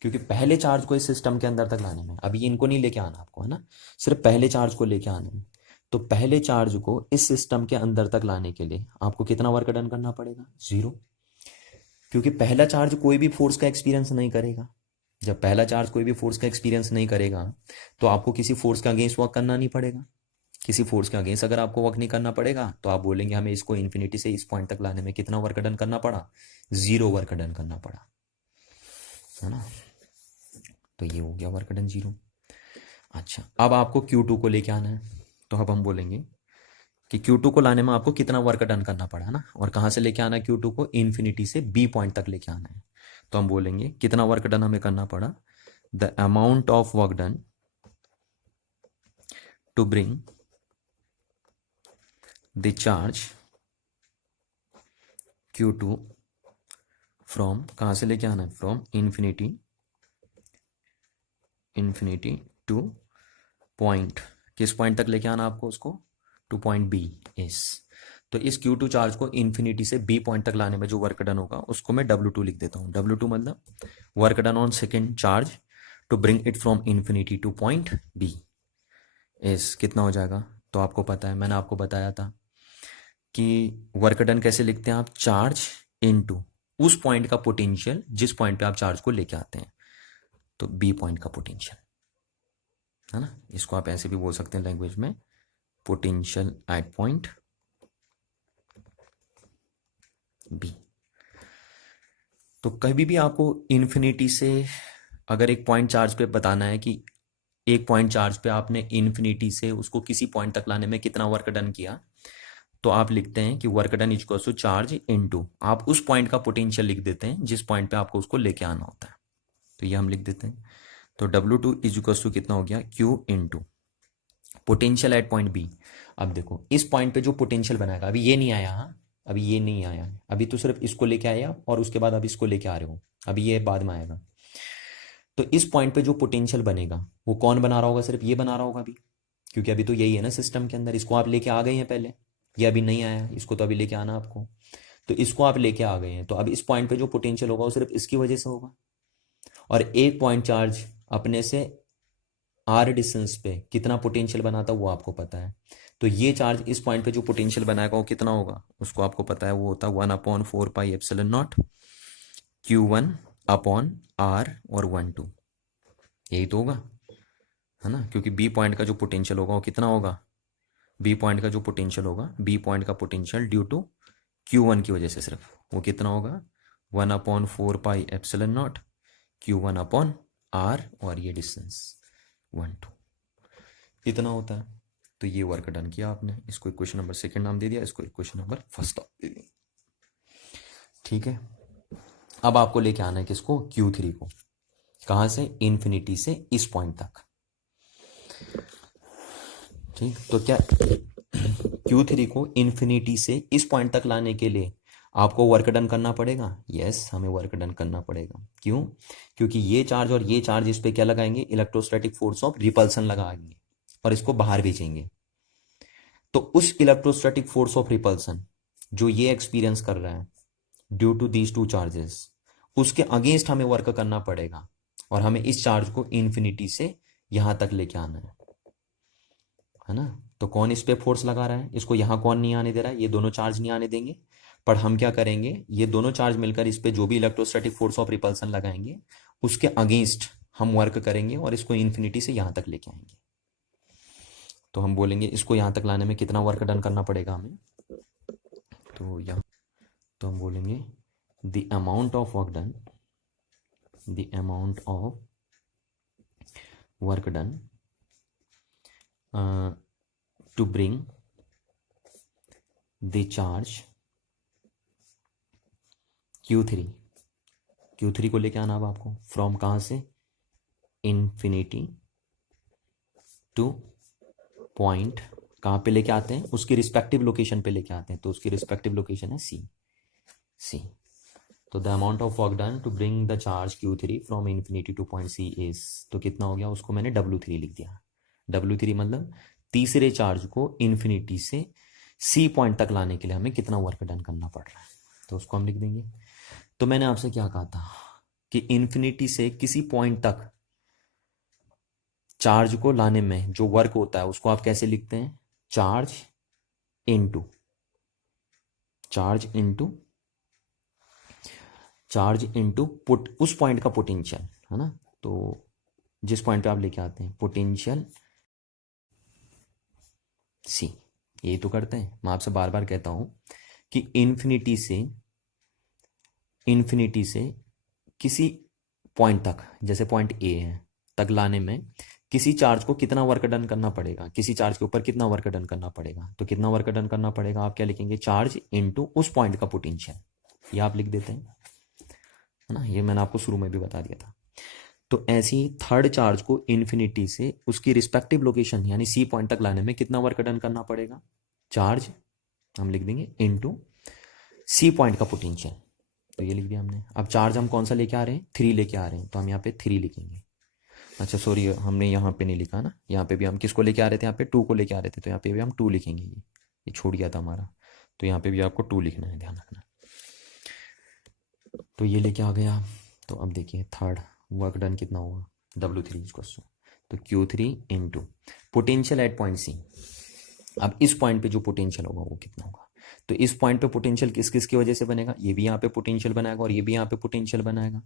क्योंकि पहले चार्ज को इस सिस्टम के अंदर तक लाने में, अभी इनको नहीं लेके आना आपको है ना, सिर्फ पहले चार्ज को लेके आने में, तो पहले चार्ज को इस सिस्टम के अंदर तक लाने के लिए आपको कितना वर्क डन करना पड़ेगा, 0, क्योंकि पहला चार्ज कोई भी फोर्स का एक्सपीरियंस नहीं करेगा। जब पहला चार्ज कोई भी फोर्स का एक्सपीरियंस नहीं करेगा तो आपको किसी फोर्स के अगेंस्ट वर्क करना नहीं पड़ेगा। किसी फोर्स के अगेंस्ट अगर आपको वर्क नहीं करना पड़ेगा तो आप बोलेंगे हमें इसको इन्फिनिटी से इस पॉइंट तक लाने में कितना वर्क डन करना पड़ा, 0 वर्क डन करना पड़ा, है ना। तो ये हो गया वर्क डन 0। अच्छा, अब आपको Q2 को लेके आना है, तो अब हम बोलेंगे कि Q2 को लाने में आपको कितना वर्क डन करना पड़ा ना, और कहाँ से लेके आना है Q2 को, इन्फिनिटी से B पॉइंट तक लेके आना है। तो हम बोलेंगे कितना वर्क डन हमें करना पड़ा, the amount of work done to bring the charge Q2 from, कहाँ से लेके आना है, फ्रॉम इन्फिनिटी टू पॉइंट, किस पॉइंट तक लेके आना आपको उसको, टू पॉइंट बी इस। तो इस Q2 चार्ज को इन्फिनिटी से B पॉइंट तक लाने में जो वर्क डन होगा उसको मैं W2 लिख देता हूँ। W2 मतलब work done on second charge to bring it from infinity to point B is, कितना हो जाएगा। तो आपको पता है, मैंने आपको बताया था कि वर्क डन कैसे लिखते हैं आप, चार्ज इनटू उस पॉइंट का पोटेंशियल जिस पॉइंट पे आप चार्ज को लेके आते हैं, तो B पॉइंट का पोटेंशियल, है ना। इसको आप ऐसे भी बोल सकते हैं लैंग्वेज में, पोटेंशियल एट पॉइंट B। तो कभी भी आपको इन्फिनिटी से अगर एक पॉइंट चार्ज पे बताना है कि एक पॉइंट चार्ज पे आपने इन्फिनिटी से उसको किसी पॉइंट तक लाने में कितना वर्क डन किया, तो आप लिखते हैं कि work done is two charge into, आप उस पॉइंट का पोटेंशियल लिख देते हैं जिस पॉइंट पे आपको उसको लेके आना होता है। तो ये हम लिख देते हैं, तो W2 इज टू कितना हो गया, Q into potential at point B। अब देखो इस पॉइंट पे जो पोटेंशियल बनाएगा, अभी ये नहीं आया, अभी ये नहीं आया है, अभी तो सिर्फ इसको लेके आया और उसके बाद अब इसको लेके आ रहे हो, अभी ये बाद में आएगा। तो इस पॉइंट पे जो पोटेंशियल बनेगा वो कौन बना रहा होगा, सिर्फ ये बना रहा होगा अभी, क्योंकि अभी तो यही है ना सिस्टम के अंदर। इसको आप लेके आ गए हैं पहले, ये अभी नहीं आया, इसको तो अभी लेके आना आपको। तो इसको आप लेके आ गए हैं, तो अब इस पॉइंट पे जो पोटेंशियल होगा वो सिर्फ इसकी वजह से होगा। और एक पॉइंट चार्ज अपने से आर डिस्टेंस पे कितना पोटेंशियल बनाता है वो आपको पता है। तो ये चार्ज इस पॉइंट पे जो पोटेंशियल बनाएगा वो कितना होगा उसको आपको पता है, वो होता है 1/4πε0 Q1 अपॉन आर और 1/2, यही तो होगा, है ना। क्योंकि बी पॉइंट का जो पोटेंशियल होगा वो कितना होगा, बी पॉइंट का जो पोटेंशियल होगा, बी पॉइंट का पोटेंशियल ड्यू टू Q1 की वजह से सिर्फ वो कितना होगा 1/4πε0 Q1 अपॉन आर और ये डिस्टेंस 1/2 इतना होता है। तो ये वर्क डन किया आपने, इसको इक्वेशन नंबर सेकंड नाम दे दिया, इसको इक्वेशन नंबर फर्स्ट नाम दे दिया। ठीक है, अब आपको लेके आना है किसको, Q3 को। कहाँ से, इन्फिनिटी से इस पॉइंट तक। ठीक, तो क्या Q3 को इन्फिनिटी से इस पॉइंट तक लाने के लिए आपको वर्क डन करना पड़ेगा। यस, हमें वर्क डन करना पड़ेगा। क्यों, क्योंकि ये चार्ज और ये चार्ज इस पे क्या लगाएंगे, इलेक्ट्रोस्टैटिक फोर्स ऑफ रिपल्सन लगाएंगे और इसको बाहर भेजेंगे। तो उस इलेक्ट्रोस्टैटिक फोर्स ऑफ रिपल्सन जो ये एक्सपीरियंस कर रहा है due to these two charges, उसके अगेंस्ट हमें वर्क करना पड़ेगा और हमें इस चार्ज को इन्फिनिटी से यहां तक लेके आना है ना। तो कौन इस पे फोर्स लगा रहा है, इसको यहां कौन नहीं आने दे रहा है, ये दोनों चार्ज नहीं आने देंगे। पर हम क्या करेंगे, ये दोनों चार्ज मिलकर इस पे जो भी इलेक्ट्रोस्टैटिक फोर्स ऑफ रिपल्सन लगाएंगे उसके अगेंस्ट हम वर्क करेंगे और इसको इन्फिनिटी से यहां तक लेके आएंगे। तो हम बोलेंगे इसको यहां तक लाने में कितना वर्क डन करना पड़ेगा हमें, तो यहाँ तो हम बोलेंगे the amount of work done, the amount of work done to bring the charge Q3 को लेके आना अब आपको, फ्रॉम कहाँ से, इन्फिनिटी टू पॉइंट, कहाँ पे लेके आते हैं, उसकी रिस्पेक्टिव लोकेशन पे लेके आते हैं। तो उसकी रिस्पेक्टिव लोकेशन है सी। तो the amount of work done to bring the charge Q3 from infinity to point C is, तो कितना हो गया, उसको मैंने W3 लिख दिया। W3 मतलब तीसरे चार्ज को इन्फिनिटी से सी पॉइंट तक लाने के लिए हमें कितना वर्क डन करना पड़ रहा है, तो उसको हम लिख देंगे। तो मैंने आपसे क्या कहा था कि इन्फिनिटी से किसी पॉइंट तक चार्ज को लाने में जो वर्क होता है उसको आप कैसे लिखते हैं, चार्ज इनटू पुट उस पॉइंट का पोटेंशियल, है ना। तो जिस पॉइंट पे आप लेके आते हैं पोटेंशियल सी, यही तो करते हैं। मैं आपसे बार बार कहता हूं कि इन्फिनिटी से किसी पॉइंट तक, जैसे पॉइंट ए है, तक लाने में किसी चार्ज को कितना वर्क डन करना पड़ेगा, किसी चार्ज के ऊपर कितना वर्क डन करना पड़ेगा। तो कितना वर्क डन करना पड़ेगा, आप क्या लिखेंगे, चार्ज इनटू उस पॉइंट का पोटेंशियल, ये आप लिख देते हैं, है ना। ये मैंने आपको शुरू में भी बता दिया था। तो ऐसे ही थर्ड चार्ज को इन्फिनिटी से उसकी रिस्पेक्टिव लोकेशन यानी सी पॉइंट तक लाने में कितना वर्क डन करना पड़ेगा, चार्ज हम लिख देंगे इनटू सी पॉइंट का पोटेंशियल। तो ये लिख दिया हमने। अब चार्ज हम कौन सा लेके आ रहे हैं, 3 लेके आ रहे हैं, तो हम यहाँ पे 3 लिखेंगे। अच्छा सॉरी, हमने यहाँ पे नहीं लिखा ना, यहाँ पे भी हम किसको लेके आ रहे थे, यहाँ पे 2 को लेके आ रहे थे, तो यहाँ पे भी हम 2 लिखेंगे। ये छूट गया था हमारा, तो यहाँ पे भी आपको 2 लिखना है, ध्यान रखना। तो ये लेके आ गया। तो अब देखिए थर्ड वर्क डन कितना होगा, W3 क्वेश्चन, तो Q3 into potential at point C. अब इस पॉइंट पे जो पोटेंशियल होगा वो कितना होगा, तो इस पॉइंट पे पोटेंशियल किस किस की वजह से बनेगा, ये भी यहाँ पे पोटेंशियल बनाएगा और ये भी यहाँ पे पोटेंशियल बनाएगा,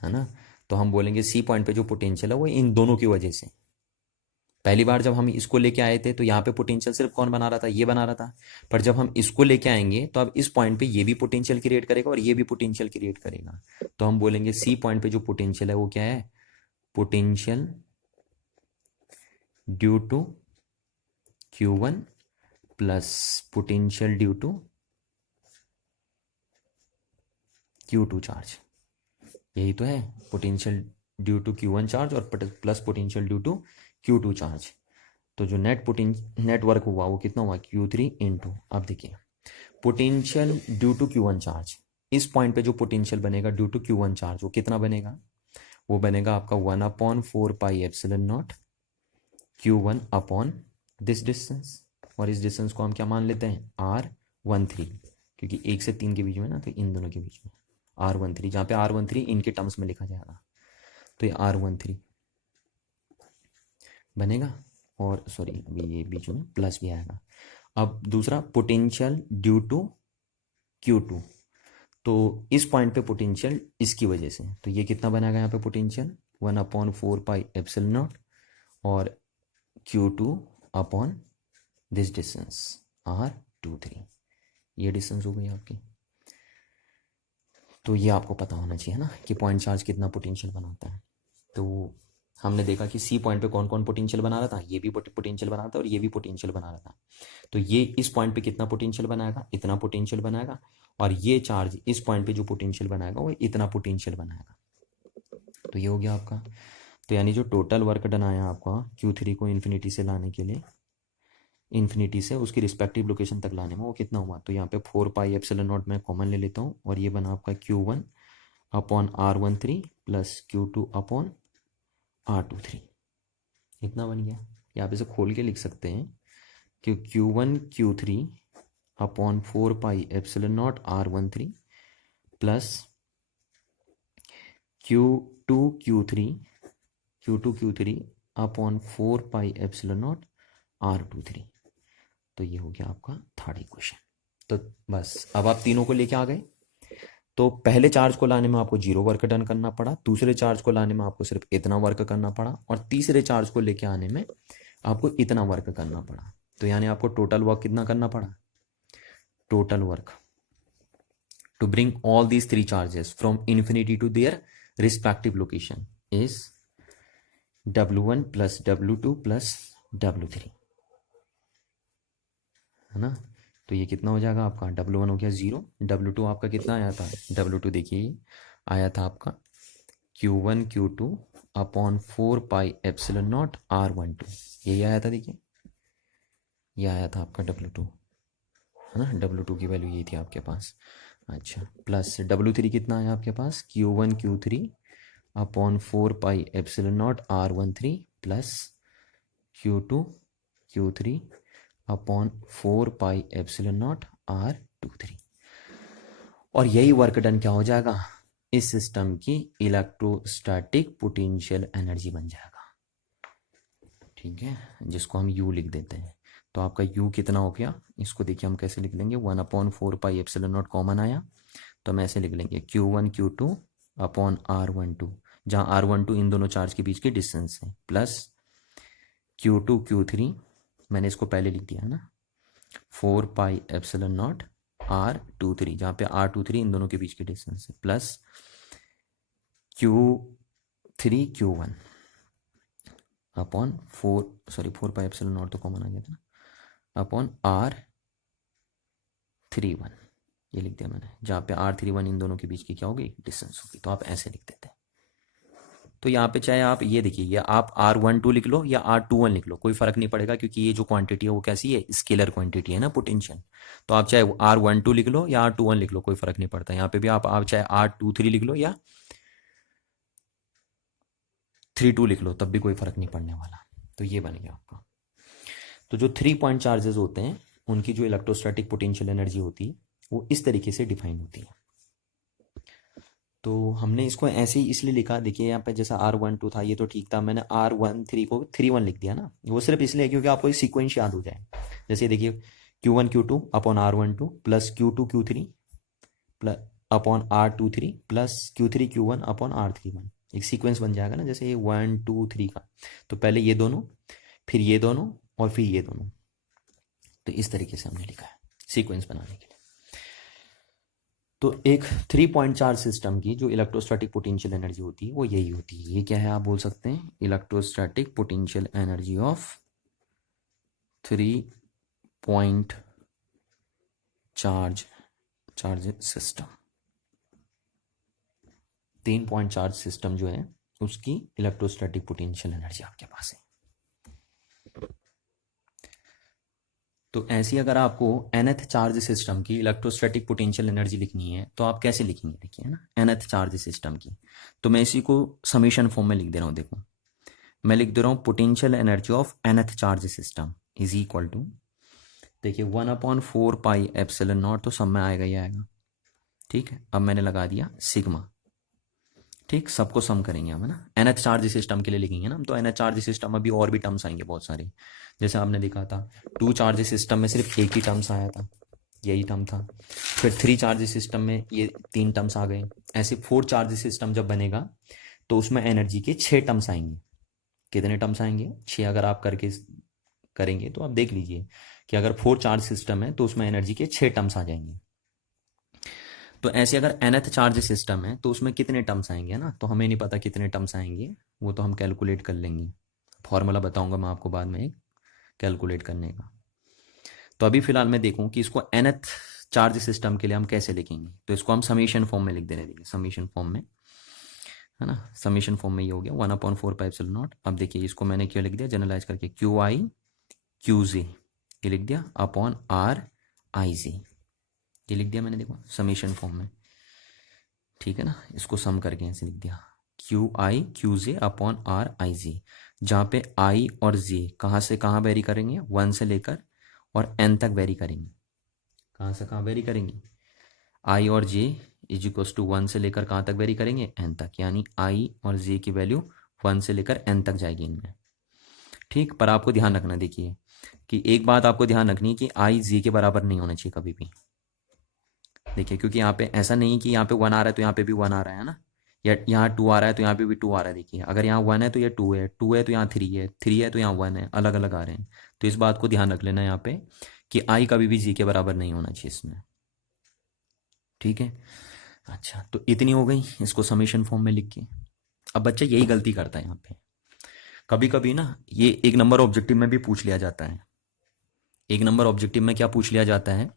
है ना। तो हम बोलेंगे सी पॉइंट पे जो पोटेंशियल है वो इन दोनों की वजह से। पहली बार जब हम इसको लेके आए थे तो यहाँ पे पोटेंशियल सिर्फ कौन बना रहा था, ये बना रहा था। पर जब हम इसको लेके आएंगे तो अब इस पॉइंट पे ये भी पोटेंशियल क्रिएट करेगा और ये भी पोटेंशियल क्रिएट करेगा। तो हम बोलेंगे सी पॉइंट पे जो पोटेंशियल है वो क्या है, potential due to Q1 plus potential due to Q2 charge, यही तो है, potential due to Q1 charge और plus potential due to Q2 charge. तो जो नेट वर्क हुआ वो कितना हुआ, Q3 इनटू, अब देखिए potential due to Q1 charge, इस पॉइंट पे जो पोटेंशियल बनेगा ड्यू टू Q1 चार्ज वो कितना बनेगा, वो बनेगा आपका 1/4πε0 Q1 अपॉन दिस डिस्टेंस, और इस डिस्टेंस को हम क्या मान लेते हैं R13, क्योंकि 1 से 3 के बीच में ना, तो इन दोनों के बीच में R13, जहाँ पे R13 इनके टर्म्स में लिखा जाएगा, तो ये R13 बनेगा, और सॉरी अभी ये बीच में प्लस भी आएगा। अब दूसरा पोटेंशियल ड्यू टू Q2, तो इस पॉइंट पे पोटेंशियल इसकी वजह से, तो ये कितना बनेगा यहाँ पे पोटेंशियल 1/4πε0 और Q2 upon this distance R23, ये डिस्टेंस हो गई आपकी। तो ये आपको पता होना चाहिए ना कि पॉइंट चार्ज कितना पोटेंशियल बनाता है। तो हमने देखा कि सी पॉइंट पे कौन कौन पोटेंशियल बना रहा था, ये भी पोटेंशियल बना रहा था और ये भी पोटेंशियल बना रहा था। तो ये इस पॉइंट पे कितना पोटेंशियल बनाएगा, इतना पोटेंशियल बनाएगा, और ये चार्ज इस पॉइंट पे जो पोटेंशियल बनाएगा वो इतना पोटेंशियल बनाएगा। तो ये हो गया आपका। तो यानी जो टोटल वर्क डन आया आपका Q3 को इन्फिनिटी से लाने के लिए, इन्फिनिटी से उसकी रिस्पेक्टिव लोकेशन तक लाने में, वो कितना हुआ, तो यहाँ पे 4πε0 मैं कॉमन ले लेता हूँ, और ये बना आपका Q1 upon R13 plus Q2 upon R23, इतना बन गया। यहाँ पे से खोल के लिख सकते हैं कि Q1 Q3 upon 4πε0 R13 plus Q2 Q3 upon 4πε0 R23। तो ये हो गया आपका थर्ड इक्वेशन। तो बस अब आप तीनों को लेके आ गए। तो पहले चार्ज को लाने में आपको 0 वर्क डन करना पड़ा, दूसरे चार्ज को लाने में आपको सिर्फ इतना वर्क करना पड़ा, और तीसरे चार्ज को लेके आने में आपको इतना वर्क करना पड़ा। तो यानी आपको टोटल वर्क कितना करना पड़ा, total work to bring all these 3 charges from infinity to their respective location is W1 plus W2 plus W3, है ना। तो ये कितना हो जाएगा आपका, W1 हो गया 0, W2 आपका कितना आया था, W2 देखिए आया था आपका Q1 Q2 अपॉन 4πε0 R12, यही आया था, देखिए ये आया था आपका W2, है ना। W2 की वैल्यू ये थी आपके पास। अच्छा, प्लस W3 कितना आया आपके पास, Q1 Q3 upon 4πε0 R13 plus Q2 Q3 upon 4πε0 R23, और यही वर्क डन क्या हो जाएगा, इस सिस्टम की इलेक्ट्रोस्टैटिक पोटेंशियल एनर्जी बन जाएगा, ठीक है, जिसको हम U लिख देते हैं। तो आपका U कितना हो गया, इसको देखिए हम कैसे लिख लेंगे, 1/4πε0 कॉमन आया, तो हम ऐसे लिख लेंगे Q1 Q2 अपॉन R12, जहाँ R12 इन दोनों चार्ज के बीच की डिस्टेंस है, प्लस Q2 Q3 मैंने इसको पहले लिख दिया है ना, 4πε0 R23, जहाँ पे R23 इन दोनों के बीच की डिस्टेंस है, प्लस Q3 Q1 अपॉन 4πε0 तो कॉमन आ गया था ना, अपॉन R31, ये लिख दिया मैंने, जहाँ पे R31 इन दोनों के बीच की क्या होगी, डिस्टेंस होगी। तो आप ऐसे लिख देते हैं। तो यहाँ पे चाहे आप ये देखिए, या आप R12 लिख लो या R21 लिख लो, कोई फर्क नहीं पड़ेगा, क्योंकि ये जो क्वांटिटी है वो कैसी है, स्केलर क्वांटिटी है ना, पोटेंशियल। तो आप चाहे R12 लिख लो या R21 लिख लो, कोई फर्क नहीं पड़ता। यहाँ पे भी आप चाहे R23 लिख लो या 32 लिख लो, तब भी कोई फर्क नहीं पड़ने वाला। तो ये बन गया आपका। तो जो 3 पॉइंट चार्जेस होते हैं उनकी जो इलेक्ट्रोस्टैटिक पोटेंशियल एनर्जी होती है वो इस तरीके से डिफाइन होती है। तो हमने इसको ऐसे ही इसलिए लिखा, देखिए यहाँ पे जैसा R12 था ये तो ठीक था, मैंने R13 को 31 लिख दिया ना, वो सिर्फ इसलिए क्योंकि आपको सीक्वेंस याद हो जाए। जैसे देखिए Q1 Q2 upon R12 plus Q2 Q3 plus upon R23 plus Q3 Q1 upon R31, एक सीक्वेंस बन जाएगा ना, जैसे ये 1 2 3 का। तो पहले ये दोनों, फिर ये दोनों, और फिर ये दोनों। तो इस तरीके से हमने लिखा है सीक्वेंस बनाने के लिए। तो एक 3 पॉइंट चार्ज सिस्टम की जो इलेक्ट्रोस्टैटिक पोटेंशियल एनर्जी होती है वो यही होती है। ये क्या है आप बोल सकते हैं, electrostatic potential energy of 3 point charge system. 3 point charge system जो है उसकी इलेक्ट्रोस्टैटिक पोटेंशियल एनर्जी आपके पास है। तो ऐसी अगर आपको nth चार्ज सिस्टम की इलेक्ट्रोस्टैटिक पोटेंशियल एनर्जी लिखनी है तो आप कैसे लिखेंगे, देखिए है ना, nth चार्ज सिस्टम की। तो मैं इसी को समीशन फॉर्म में लिख दे रहा हूँ। देखो मैं लिख दे रहा हूँ potential energy of nth charge system is equal to, देखिए 1/4 पाई एप्सिलॉन नॉट, तो सब में आएगा ही आएगा। ठीक है, अब मैंने लगा दिया सिग्मा। ठीक, सबको सम करेंगे हम, है ना, nth चार्ज सिस्टम के लिए लिखेंगे ना हम। तो nth चार्ज सिस्टम अभी और भी टर्म्स आएंगे बहुत सारे, जैसे आपने देखा था 2 चार्ज सिस्टम में सिर्फ एक ही टर्म्स आया था, यही टर्म था। फिर 3 चार्ज सिस्टम में ये 3 टर्म्स आ गए। ऐसे 4 चार्ज सिस्टम जब बनेगा तो उसमें एनर्जी के 6 टर्म्स आएंगे। कितने टर्म्स आएंगे? 6। अगर आप करके करेंगे तो आप देख लीजिए कि अगर 4 चार्ज सिस्टम है तो उसमें एनर्जी के 6 टर्म्स आ जाएंगे। तो ऐसे अगर nth चार्ज सिस्टम है तो उसमें कितने टर्म्स आएंगे ना, तो हमें नहीं पता कितने टर्म्स आएंगे, वो तो हम कैलकुलेट कर लेंगे। फॉर्मूला बताऊंगा मैं आपको बाद में कैलकुलेट करने का। तो अभी फिलहाल मैं देखूं कि इसको nth चार्ज सिस्टम के लिए हम कैसे लिखेंगे। तो इसको हम समीशन फॉर्म में लिख देने देंगे, समीशन फॉर्म में, है ना। समीशन फॉर्म में ये हो गया 1/4 पाई एप्सिलॉन नॉट। अब देखिए इसको मैंने क्यों लिख दिया, जनरलाइज करके QI QZ ये लिख दिया अपॉन RIZ, ये लिख दिया मैंने, देखो समीशन फॉर्म में। ठीक है ना, इसको सम करके ऐसे लिख दिया QI QZ अपॉन RIZ, जहाँ पे I और Z कहाँ से कहाँ वेरी करेंगे, 1 से लेकर और n तक वेरी करेंगे। कहाँ से कहाँ वेरी करेंगे? I और J इज इक्वल्स टू 1 से लेकर कहाँ तक वेरी करेंगे, n तक, यानी I और J की वैल्यू 1 से लेकर n तक जाएगी इनमें। ठीक, पर आपको ध्यान रखना, देखिए कि एक बात आपको ध्यान रखनी है कि I J के बराबर नहीं होना चाहिए कभी भी। देखिए क्योंकि यहाँ पे ऐसा नहीं कि यहाँ पे 1 आ रहा है तो यहाँ पे भी 1 आ रहा है ना, या यहाँ 2 आ रहा है तो यहाँ पे भी 2 आ रहा है। देखिए अगर यहाँ 1 है तो ये 2 है, 2 है तो यहाँ 3 है, 3 है तो यहाँ 1 है, अलग अलग आ रहे हैं। तो इस बात को ध्यान रख लेना यहाँ पे कि आई कभी भी जी के बराबर नहीं होना चाहिए इसमें। ठीक है, अच्छा तो इतनी हो गई इसको समेशन फॉर्म में लिख के। अब बच्चा यही गलती करता है यहाँ पे, कभी कभी ना ये 1 नंबर ऑब्जेक्टिव में भी पूछ लिया जाता है। 1 नंबर ऑब्जेक्टिव में क्या पूछ लिया जाता है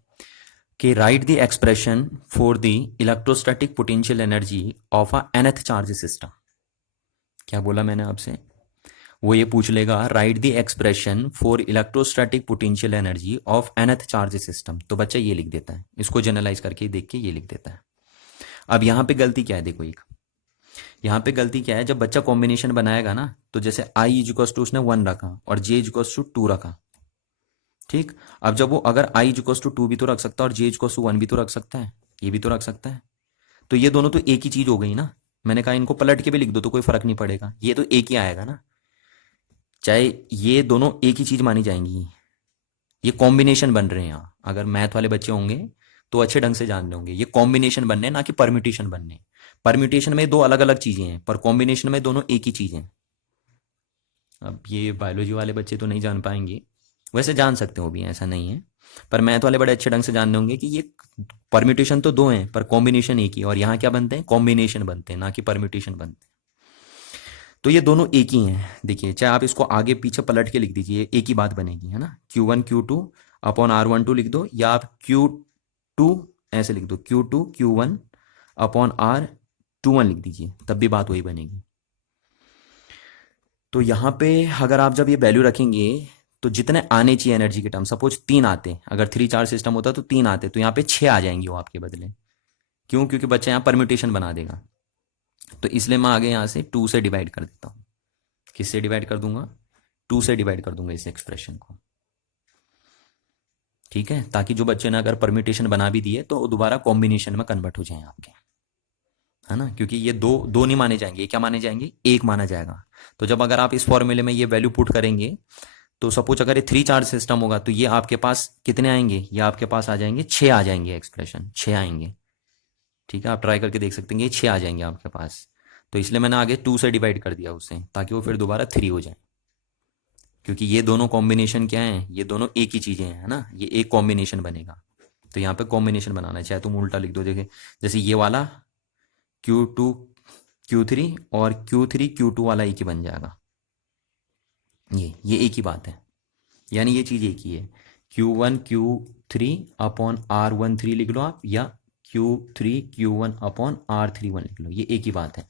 कि right the expression for the electrostatic potential energy of a nth charge system. क्या बोला मैंने आपसे? वो ये पूछ लेगा right the expression for electrostatic potential energy of nth charge system. तो बच्चा ये लिख देता है, इसको जनरलाइज करके देख के ये लिख देता है। अब यहाँ पे गलती क्या है, देखो एक यहाँ पे गलती क्या है, जब बच्चा कॉम्बिनेशन बनाएगा ना, तो जैसे I इक्वल्स टू उसने 1 रखा और J इक्वल्स टू 2 रखा। ठीक, अब जब वो अगर I इक्वल्स टू 2 भी तो रख सकता है और J इक्वल्स टू 1 भी तो रख सकता है, ये भी तो रख सकता है। तो ये दोनों तो एक ही चीज हो गई ना। मैंने कहा इनको पलट के भी लिख दो तो कोई फर्क नहीं पड़ेगा, ये तो एक ही आएगा ना, चाहे ये दोनों एक ही चीज मानी जाएंगी। ये कॉम्बिनेशन बन रहे हैं यहाँ, अगर मैथ वाले बच्चे होंगे तो अच्छे ढंग से जान रहे होंगे, ये कॉम्बिनेशन बनने हैं ना कि परम्यूटेशन बनने हैं। परम्यूटेशन में दो अलग अलग चीजें हैं, पर कॉम्बिनेशन में दोनों एक ही चीज हैं। अब ये बायोलॉजी वाले बच्चे तो नहीं जान पाएंगे, वैसे जान सकते हो भी, ऐसा नहीं है, पर मैथ वाले बड़े अच्छे ढंग से जान रहे होंगे कि ये परम्यूटेशन तो दो हैं पर कॉम्बिनेशन एक ही, और यहाँ क्या बनते हैं, कॉम्बिनेशन बनते हैं, ना कि परम्यूटेशन बनते हैं। तो ये दोनों एक ही हैं। देखिए चाहे आप इसको आगे पीछे पलट के लिख दीजिए, एक ही बात बनेगी, है ना। Q1 Q2 अपॉन R12 लिख दो, या आप Q2 ऐसे लिख दो, Q2 Q1 अपॉन R21 लिख दीजिए, तब भी बात वही बनेगी। तो यहाँ पे अगर आप जब ये वैल्यू रखेंगे तो जितने आने चाहिए एनर्जी के टर्म, सपोज 3 आते, अगर 3 चार्ज सिस्टम होता तो 3 आते, तो यहाँ पे 6 आ जाएंगे वो आपके बदले। क्यों? क्योंकि बच्चा यहाँ परम्यूटेशन बना देगा। तो इसलिए मैं आगे यहाँ से 2 से डिवाइड कर देता हूँ। किससे डिवाइड कर दूंगा? 2 से डिवाइड कर दूंगा इस एक्सप्रेशन को। ठीक है, ताकि जो बच्चे ने अगर परम्यूटेशन बना भी दिए तो दोबारा कॉम्बिनेशन में कन्वर्ट हो जाए आपके, है ना। क्योंकि ये दो दो नहीं माने जाएंगे, ये क्या माने जाएंगे, एक माना जाएगा। तो जब अगर आप इस फॉर्मूले में ये वैल्यू पुट करेंगे तो सपोज अगर ये 3 चार्ज सिस्टम होगा तो ये आपके पास कितने आएंगे, ये आपके पास आ जाएंगे 6 आ जाएंगे, एक्सप्रेशन 6 आएंगे। ठीक है, आप ट्राई करके देख सकते हैं, ये 6 आ जाएंगे आपके पास। तो इसलिए मैंने आगे 2 से डिवाइड कर दिया उसे, ताकि वो फिर दोबारा 3 हो जाए। क्योंकि ये दोनों कॉम्बिनेशन क्या है, ये दोनों एक ही चीजें हैं, है ना, ये एक कॉम्बिनेशन बनेगा। तो यहाँ पे कॉम्बिनेशन बनाना है, चाहे तुम उल्टा लिख दो, देखे जैसे ये वाला Q2 Q3 और Q3 Q2 वाला एक ही बन जाएगा। ये एक ही बात है, यानी ये चीज एक ही है। Q1 Q3 अपॉन R13 लिख लो आप, या Q3 Q1 अपॉन R31 लिख लो, ये एक ही बात है।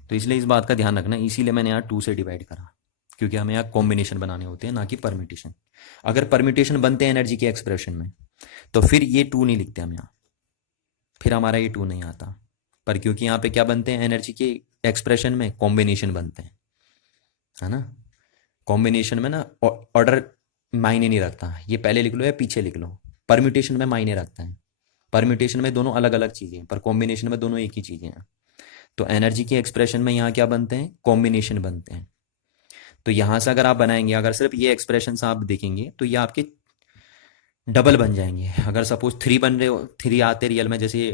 तो इसलिए इस बात का ध्यान रखना, इसीलिए मैंने यहाँ 2 से डिवाइड करा। क्योंकि हमें यहाँ कॉम्बिनेशन बनाने होते हैं, ना कि परम्यूटेशन। अगर परम्यूटेशन बनते हैं एनर्जी के एक्सप्रेशन में, तो फिर ये 2 नहीं लिखते हम यहाँ, फिर हमारा ये 2 नहीं आता। पर क्योंकि यहाँ पे क्या बनते हैं एनर्जी के एक्सप्रेशन में, कॉम्बिनेशन बनते हैं, है ना। कॉम्बिनेशन में ना ऑर्डर मायने नहीं रखता, ये पहले लिख लो या पीछे लिख लो। परम्यूटेशन में मायने रखता है। परम्यूटेशन में दोनों अलग अलग चीज़ें हैं, पर कॉम्बिनेशन में दोनों एक ही चीज़ें हैं। तो एनर्जी के एक्सप्रेशन में यहाँ क्या बनते हैं, कॉम्बिनेशन बनते हैं। तो यहाँ से अगर आप बनाएंगे, अगर सिर्फ ये एक्सप्रेशन आप देखेंगे तो ये आपके डबल बन जाएंगे। अगर सपोज 3 बन रहे हो, 3 आते रियल में, जैसे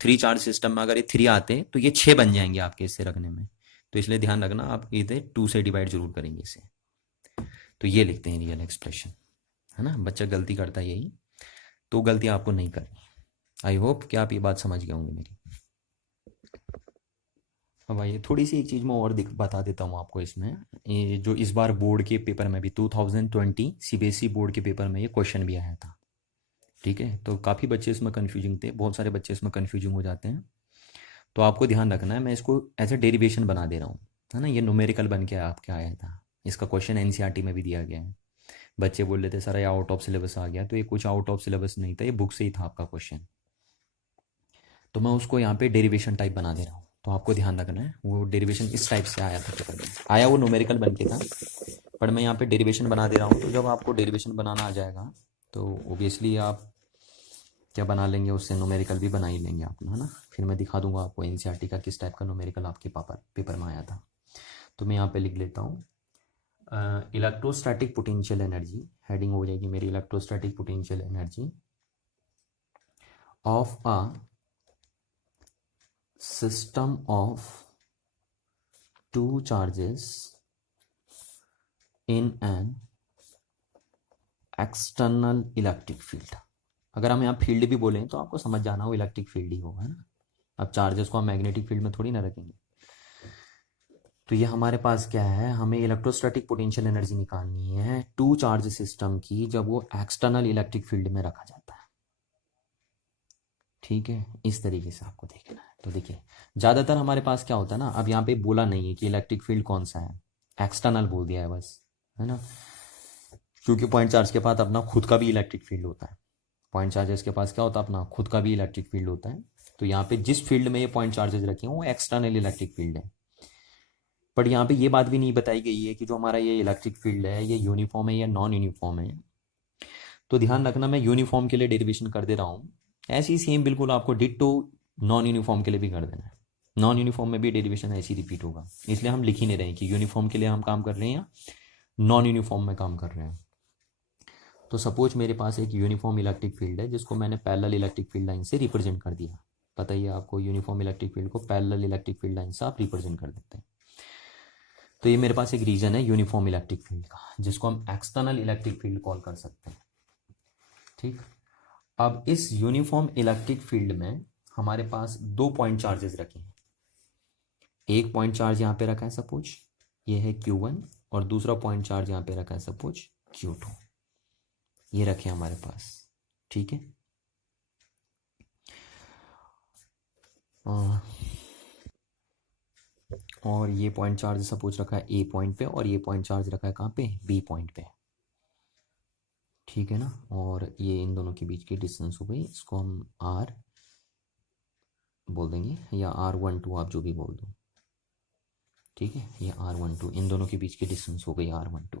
3 चार्ज सिस्टम में अगर ये 3 आते तो ये 6 बन जाएंगे आपके इससे रखने में। तो इसलिए ध्यान रखना, आप इसे 2 से डिवाइड जरूर करेंगे इसे। तो ये लिखते हैं रियल एक्सप्रेशन, है ना। बच्चा गलती करता है यही, तो गलती आपको नहीं करनी। आई होप कि आप ये बात समझ गए होंगे मेरी। अब आइए थोड़ी सी एक चीज़ मैं और बता देता हूँ आपको इसमें। ये जो इस बार बोर्ड के पेपर में भी 2020 सीबीएसई बोर्ड के पेपर में ये क्वेश्चन भी आया था, ठीक है। तो काफ़ी बच्चे इसमें कन्फ्यूजिंग थे, बहुत सारे बच्चे इसमें कन्फ्यूजिंग हो जाते हैं। तो आपको ध्यान रखना है, मैं इसको एज ए डेरिवेशन बना दे रहा हूँ, है ना। ये न्यूमेरिकल बन के आपके आया था, इसका क्वेश्चन एनसीईआरटी में भी दिया गया है। बच्चे बोल रहे थे सर ये आउट ऑफ सिलेबस आ गया, तो ये कुछ आउट ऑफ सिलेबस नहीं था, ये बुक से ही था आपका क्वेश्चन। तो मैं उसको यहाँ पे डेरिवेशन टाइप बना दे रहा हूँ। तो आपको ध्यान रखना है, वो डेरिवेशन इस टाइप से आया था पेपर में, आया वो न्यूमेरिकल बन के था, पर मैं यहाँ पे डेरिवेशन बना दे रहा हूँ। तो जब आपको डेरिवेशन बनाना आ जाएगा तो ओबियसली आप क्या बना लेंगे, उससे न्यूमेरिकल भी बना ही लेंगे आप, है ना। फिर मैं दिखा दूंगा आपको एनसीईआरटी का किस टाइप का न्यूमेरिकल आपके पेपर में आया था। तो मैं यहाँ पे लिख लेता हूँ इलेक्ट्रोस्टैटिक पोटेंशियल एनर्जी, हेडिंग हो जाएगी मेरी electrostatic potential energy of a system of 2 charges in an external electric field. अगर हम यहाँ फील्ड भी बोलें तो आपको समझ जाना हो इलेक्ट्रिक फील्ड ही हो, है ना। अब चार्जेस को हम मैग्नेटिक फील्ड में थोड़ी ना रखेंगे। तो ये हमारे पास क्या है, हमें इलेक्ट्रोस्टैटिक पोटेंशियल एनर्जी निकालनी है 2 चार्ज सिस्टम की जब वो एक्सटर्नल इलेक्ट्रिक फील्ड में रखा जाता है, ठीक है। इस तरीके से आपको देखना है। तो देखिए ज़्यादातर हमारे पास क्या होता है ना, अब यहाँ पे बोला नहीं है कि इलेक्ट्रिक फील्ड कौन सा है, एक्सटर्नल बोल दिया है बस, है ना। क्योंकि पॉइंट चार्ज के पास अपना खुद का भी इलेक्ट्रिक फील्ड होता है, पॉइंट चार्जेस के पास क्या होता है, अपना खुद का भी इलेक्ट्रिक फील्ड होता है। तो यहाँ पे जिस फील्ड में ये पॉइंट चार्जेस रखे हैं वो एक्सटर्नल इलेक्ट्रिक फील्ड है। बट यहाँ पे ये बात भी नहीं बताई गई है कि जो हमारा ये इलेक्ट्रिक फील्ड है ये यूनिफॉर्म है या नॉन यूनिफॉर्म है। तो ध्यान रखना, मैं यूनिफॉर्म के लिए डेरिवेशन कर दे रहा हूँ, ऐसी ही सेम बिल्कुल आपको डिट्टो नॉन यूनिफॉर्म के लिए भी कर देना है। नॉन यूनिफॉर्म में भी डेरिवेशन ऐसी रिपीट होगा, इसलिए हम लिख ही नहीं रहे हैं कि यूनिफॉर्म के लिए हम काम कर रहे हैं या नॉन यूनिफॉर्म में काम कर रहे हैं। तो सपोज मेरे पास एक यूनिफॉर्म इलेक्ट्रिक फील्ड है जिसको मैंने पैरेलल इलेक्ट्रिक फील्ड लाइन से रिप्रेजेंट कर दिया। पता ही है आपको, यूनिफॉर्म इलेक्ट्रिक फील्ड को पैरेलल इलेक्ट्रिक फील्ड लाइन से आप रिप्रेजेंट कर देते हैं। तो ये मेरे पास एक रीजन है यूनिफॉर्म इलेक्ट्रिक फील्ड का, जिसको हम एक्सटर्नल इलेक्ट्रिक फील्ड कॉल कर सकते हैं, ठीक। अब इस यूनिफॉर्म इलेक्ट्रिक फील्ड में हमारे पास 2 पॉइंट चार्जेस रखे हैं। एक पॉइंट चार्ज यहाँ पे रखा है सपोज, ये है Q1, और दूसरा पॉइंट चार्ज यहाँ पे रखा है सपोज Q2, ये रखे हमारे पास, ठीक है। और ये पॉइंट चार्ज सपोज रखा है A पॉइंट पे, और ये पॉइंट चार्ज रखा है कहाँ पे, B पॉइंट पे, ठीक है ना। और ये इन दोनों के बीच की डिस्टेंस हो गई, इसको हम R बोल देंगे या R12 आप जो भी बोल दो, ठीक है। ये R12, इन दोनों के बीच की डिस्टेंस हो गई R12।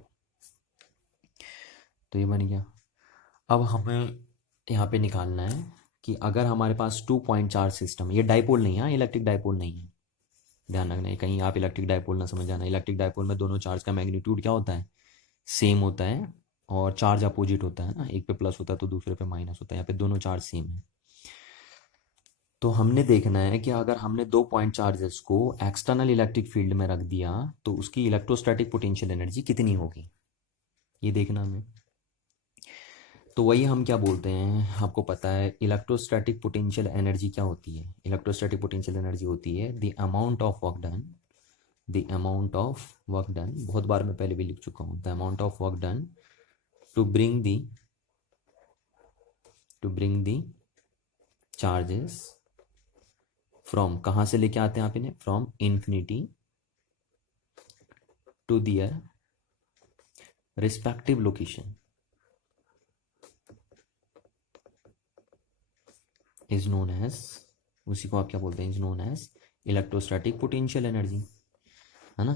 तो ये बन गया। अब हमें यहाँ पे निकालना है कि अगर हमारे पास 2 पॉइंट चार्ज सिस्टम, ये डाइपोल नहीं है, इलेक्ट्रिक डाइपोल नहीं है, ध्यान रखना है, कहीं आप इलेक्ट्रिक डाइपोल ना समझ जाना। इलेक्ट्रिक डाइपोल में दोनों चार्ज का मैग्नीट्यूड क्या होता है, सेम होता है, और चार्ज अपोजिट होता है ना, एक पे प्लस होता है तो दूसरे पे माइनस होता है, यहाँ पे दोनों चार्ज सेम है। तो हमने देखना है कि अगर हमने 2 पॉइंट चार्जेस को एक्सटर्नल इलेक्ट्रिक फील्ड में रख दिया तो उसकी इलेक्ट्रोस्टैटिक पोटेंशियल एनर्जी कितनी होगी, ये देखना हमें। तो वही हम क्या बोलते हैं, आपको पता है इलेक्ट्रोस्टैटिक पोटेंशियल एनर्जी क्या होती है। इलेक्ट्रोस्टैटिक पोटेंशियल एनर्जी होती है the amount of work done, the amount of work done, बहुत बार मैं पहले भी लिख चुका हूँ, the amount of work done to bring the charges from, कहाँ से लेके आते हैं आप इन्हें, from infinity to their respective location is known as, उसी को आप क्या बोलते हैं, is known as electrostatic potential energy, है ना।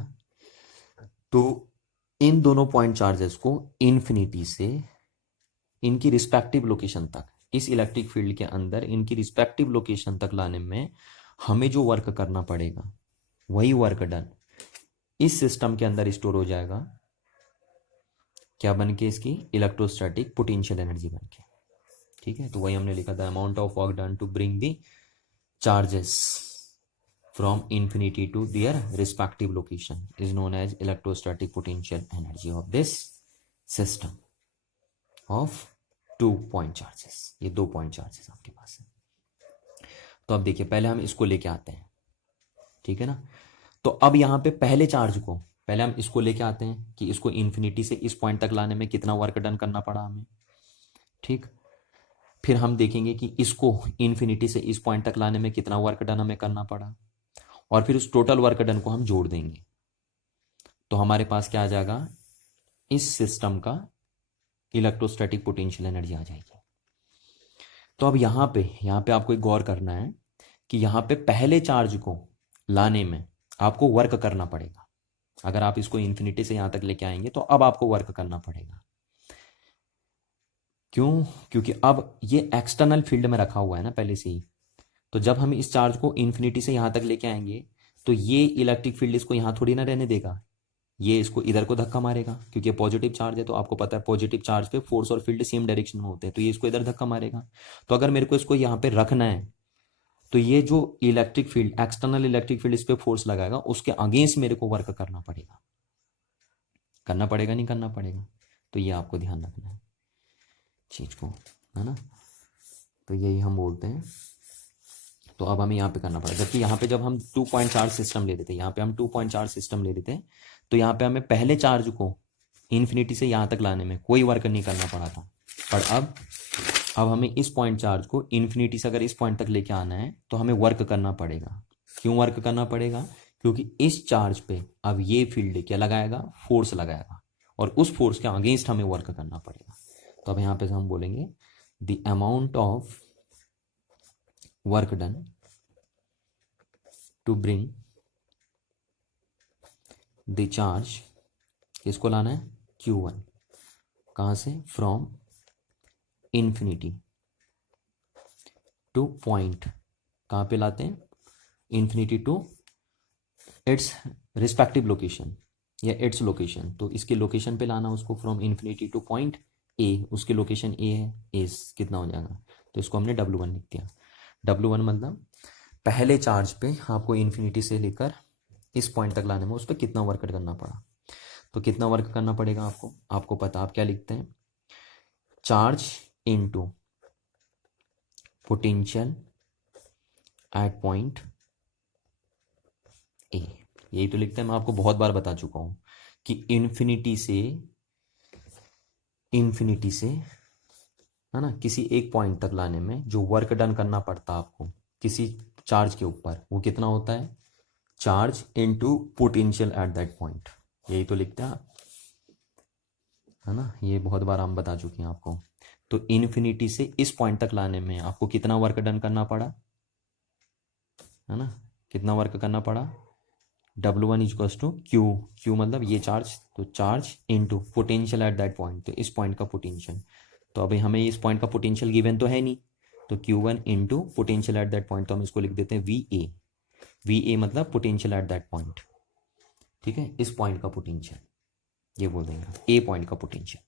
तो इन दोनों पॉइंट चार्जेस को इन्फिनिटी से इनकी रिस्पेक्टिव लोकेशन तक, इस इलेक्ट्रिक फील्ड के अंदर इनकी रिस्पेक्टिव लोकेशन तक लाने में हमें जो वर्क करना पड़ेगा वही वर्क डन इस सिस्टम के अंदर स्टोर हो जाएगा, क्या बन के, इसकी इलेक्ट्रोस्टैटिक पोटेंशियल एनर्जी बन के। ठीक है, तो वही हमने लिखा था, amount of work done to bring the charges from infinity to their respective location is known as electrostatic potential energy of this system of 2 point charges। ये 2 point charges आपके पास है। तो अब देखिए, पहले हम इसको लेके आते हैं, ठीक है ना। तो अब यहाँ पे पहले चार्ज को पहले हम इसको लेके आते हैं कि इसको इन्फिनिटी से इस पॉइंट तक लाने में कितना वर्क डन करना पड़ा हमें, ठीक। फिर हम देखेंगे कि इसको इन्फिनिटी से इस पॉइंट तक लाने में कितना वर्क डन हमें करना पड़ा, और फिर उस टोटल वर्क डन को हम जोड़ देंगे। तो हमारे पास क्या आ जाएगा, इस सिस्टम का इलेक्ट्रोस्टैटिक पोटेंशियल एनर्जी आ जाएगी। तो अब यहाँ पे आपको एक गौर करना है कि यहाँ पे पहले चार्ज को लाने में आपको वर्क करना पड़ेगा। अगर आप इसको इन्फिनिटी से यहाँ तक लेके आएंगे तो अब आपको वर्क करना पड़ेगा। क्यों? क्योंकि अब ये एक्सटर्नल फील्ड में रखा हुआ है ना पहले से ही। तो जब हम इस चार्ज को इन्फिनिटी से यहाँ तक लेके आएंगे तो ये इलेक्ट्रिक फील्ड इसको यहाँ थोड़ी ना रहने देगा, ये इसको इधर को धक्का मारेगा, क्योंकि पॉजिटिव चार्ज है। तो आपको पता है पॉजिटिव चार्ज पे फोर्स और फील्ड सेम डायरेक्शन में होते हैं, तो ये इसको इधर धक्का मारेगा। तो अगर मेरे को इसको यहाँ पे रखना है तो ये जो electric field, external electric field इस पर फोर्स लगाएगा, उसके अगेंस्ट मेरे को वर्क करना पड़ेगा। करना पड़ेगा, नहीं करना पड़ेगा? तो ये आपको ध्यान रखना है चीज को, है ना। तो यही हम बोलते हैं। तो अब हमें यहाँ पे करना पड़ा, जबकि यहाँ पे जब हम 2 पॉइंट चार्ज सिस्टम ले रहे थे, यहाँ पे हम 2 पॉइंट चार्ज सिस्टम ले रहे थे, तो यहाँ पे हमें पहले चार्ज को इन्फिनिटी से यहाँ तक लाने में कोई वर्क नहीं करना पड़ा था। पर अब हमें इस पॉइंट चार्ज को इन्फिनिटी से अगर इस पॉइंट तक लेके आना है तो हमें वर्क करना पड़ेगा। क्यों वर्क करना पड़ेगा? क्योंकि इस चार्ज पे अब ये फील्ड क्या लगाएगा, फोर्स लगाएगा, और उस फोर्स के अगेंस्ट हमें वर्क करना पड़ेगा। तो अब यहाँ पे हम बोलेंगे the amount of work done to bring the charge, किसको लाना है, Q1, कहाँ से, फ्रॉम इन्फिनिटी टू पॉइंट, कहाँ पे लाते हैं, infinity to its respective location या इट्स लोकेशन। तो इसके लोकेशन पे लाना उसको, from infinity to point A, उसकी लोकेशन ए है, एस कितना हो जाएगा, तो इसको हमने W1 लिख दिया। W1 मतलब पहले चार्ज पे आपको इन्फिनिटी से लेकर इस पॉइंट तक लाने में उस पर कितना वर्क करना पड़ा। तो कितना वर्क करना पड़ेगा आपको पता, आप क्या लिखते हैं, charge into potential at point ए, यही तो लिखते हैं। मैं आपको बहुत बार बता चुका हूं कि इन्फिनिटी से है ना, किसी एक पॉइंट तक लाने में जो वर्क डन करना पड़ता आपको किसी चार्ज के ऊपर, वो कितना होता है, charge into potential at that point, यही तो लिखते हैं, है ना। ये बहुत बार हम बता चुके हैं आपको। तो इन्फिनिटी से इस पॉइंट तक लाने में आपको कितना वर्क डन करना पड़ा, है ना, कितना वर्क करना पड़ा, W1 इक्वल्स टू Q मतलब ये चार्ज, तो charge into potential at that point, तो इस पॉइंट का पोटेंशियल। तो अभी हमें इस पॉइंट का पोटेंशियल गिवन तो है नहीं, तो Q1 into potential at that point, तो हम इसको लिख देते हैं VA मतलब पोटेंशियल एट दैट पॉइंट, ठीक है, इस पॉइंट का पोटेंशियल, ये बोल देंगे ए पॉइंट का पोटेंशियल।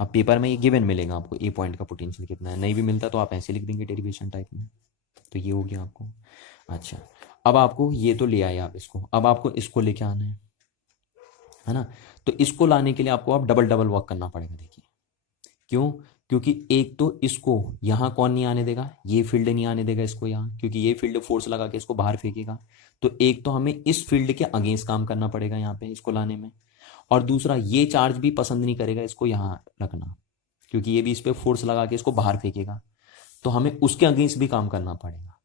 अब पेपर में ये गिवन मिलेगा आपको, ए पॉइंट का पोटेंशियल कितना है, नहीं भी मिलता तो आप ऐसे लिख देंगे डेरिवेशन टाइप में। तो ये हो गया आपको। अच्छा, अब आपको ये तो ले आए आप इसको, अब आपको इसको लेके आना है ना। तो इसको लाने के लिए आपको अब डबल वर्क करना पड़ेगा। देखिए क्यों, क्योंकि एक तो इसको यहाँ कौन नहीं आने देगा, ये फील्ड नहीं आने देगा इसको यहाँ, क्योंकि ये फील्ड फोर्स लगा के इसको बाहर फेंकेगा। तो एक तो हमें इस फील्ड के अगेंस्ट काम करना पड़ेगा यहाँ पे इसको लाने में, और दूसरा ये चार्ज भी पसंद नहीं करेगा इसको यहाँ रखना, क्योंकि ये भी इस पर फोर्स लगा के इसको बाहर फेंकेगा। तो हमें उसके अगेंस्ट भी काम करना पड़ेगा,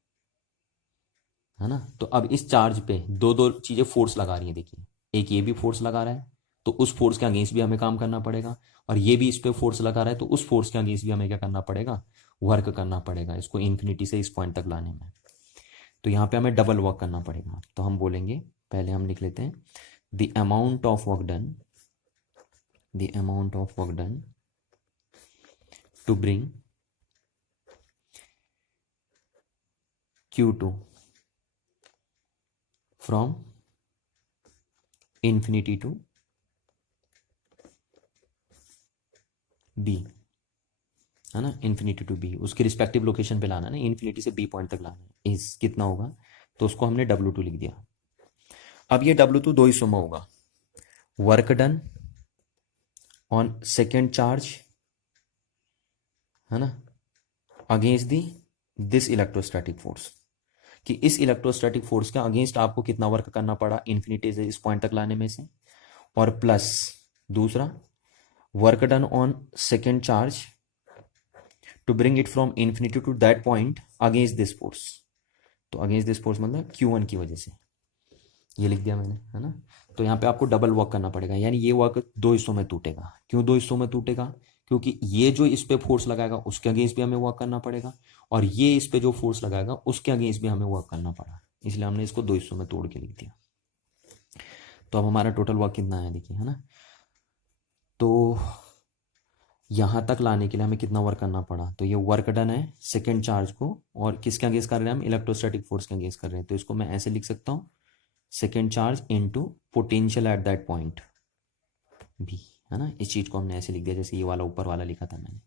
है ना। तो अब इस चार्ज पे दो चीजें फोर्स लगा रही है। देखिए, एक ये भी फोर्स लगा रहा है, तो उस फोर्स के अगेंस्ट भी हमें काम करना पड़ेगा, और ये भी इस पे फोर्स लगा रहा है तो उस फोर्स के अगेंस्ट भी हमें क्या करना पड़ेगा, वर्क करना पड़ेगा इसको इन्फिनिटी से इस पॉइंट तक लाने में। तो यहाँ पे हमें डबल वर्क करना पड़ेगा। तो हम बोलेंगे, पहले हम लिख लेते हैं the amount of work done, the amount of work done to bring Q2 from infinity to B, है ना, इन्फिनिटी टू बी, उसके रिस्पेक्टिव लोकेशन पे लाना है ना, इन्फिनिटी से बी पॉइंट तक लाना है, इस कितना होगा, तो उसको हमने W2 लिख दिया। अब ये W2 दो हिस्सों में होगा, work done on second charge, है ना, against the this electrostatic force, कि इस इलेक्ट्रोस्टैटिक फोर्स के अगेंस्ट आपको कितना वर्क करना पड़ा इन्फिनिटी से इस पॉइंट तक लाने में से, और प्लस दूसरा work done on second charge to bring it from infinity to that point against this force. तो अगेंस्ट दिस फोर्स मतलब Q1 की वजह से, ये लिख दिया मैंने, है ना। तो यहाँ पे आपको डबल वर्क करना पड़ेगा, यानी ये वर्क दो हिस्सों में टूटेगा। क्यों दो हिस्सों में टूटेगा, क्योंकि ये जो इस पे फोर्स लगाएगा उसके अगेंस्ट भी हमें वर्क करना पड़ेगा, और ये इस पे जो फोर्स लगाएगा उसके अगेंस्ट भी हमें वर्क करना पड़ा, इसलिए हमने इसको दो हिस्सों में तोड़ के लिख दिया। तो अब हमारा टोटल वर्क कितना है देखिए, है ना। तो यहाँ तक लाने के लिए हमें कितना वर्क करना पड़ा, तो ये वर्क डन है सेकेंड चार्ज को, और किसके अगेंस्ट कर रहे हैं हम, इलेक्ट्रोस्टैटिक फोर्स के अगेंस्ट कर रहे हैं। तो इसको मैं ऐसे लिख सकता हूँ, second charge into potential at that point भी, है ना। इस चीज को हमने ऐसे लिख दिया जैसे ये वाला ऊपर वाला लिखा था मैंने,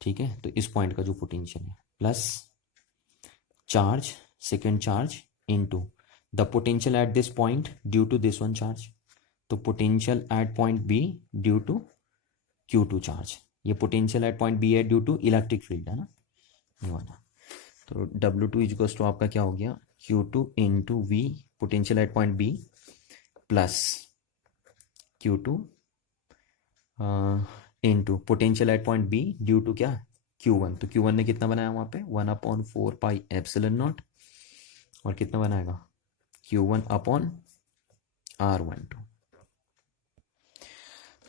ठीक है। तो इस पॉइंट का जो पोटेंशियल है plus charge second charge into the potential at this point due to this one charge, तो potential at point B due to Q2 charge, ये पोटेंशियल एट पॉइंट बी है ड्यू टू इलेक्ट्रिक फील्ड, है ना, ये वाला। तो W2 इक्वल्स टू आपका क्या हो गया, Q2 into V potential at point B plus Q2 into potential at point B due to क्या, Q1। तो Q1 ने कितना बनाया वहाँ पे 1/4 पाई एप्सिलॉन नॉट, और कितना बनाएगा Q1/R12।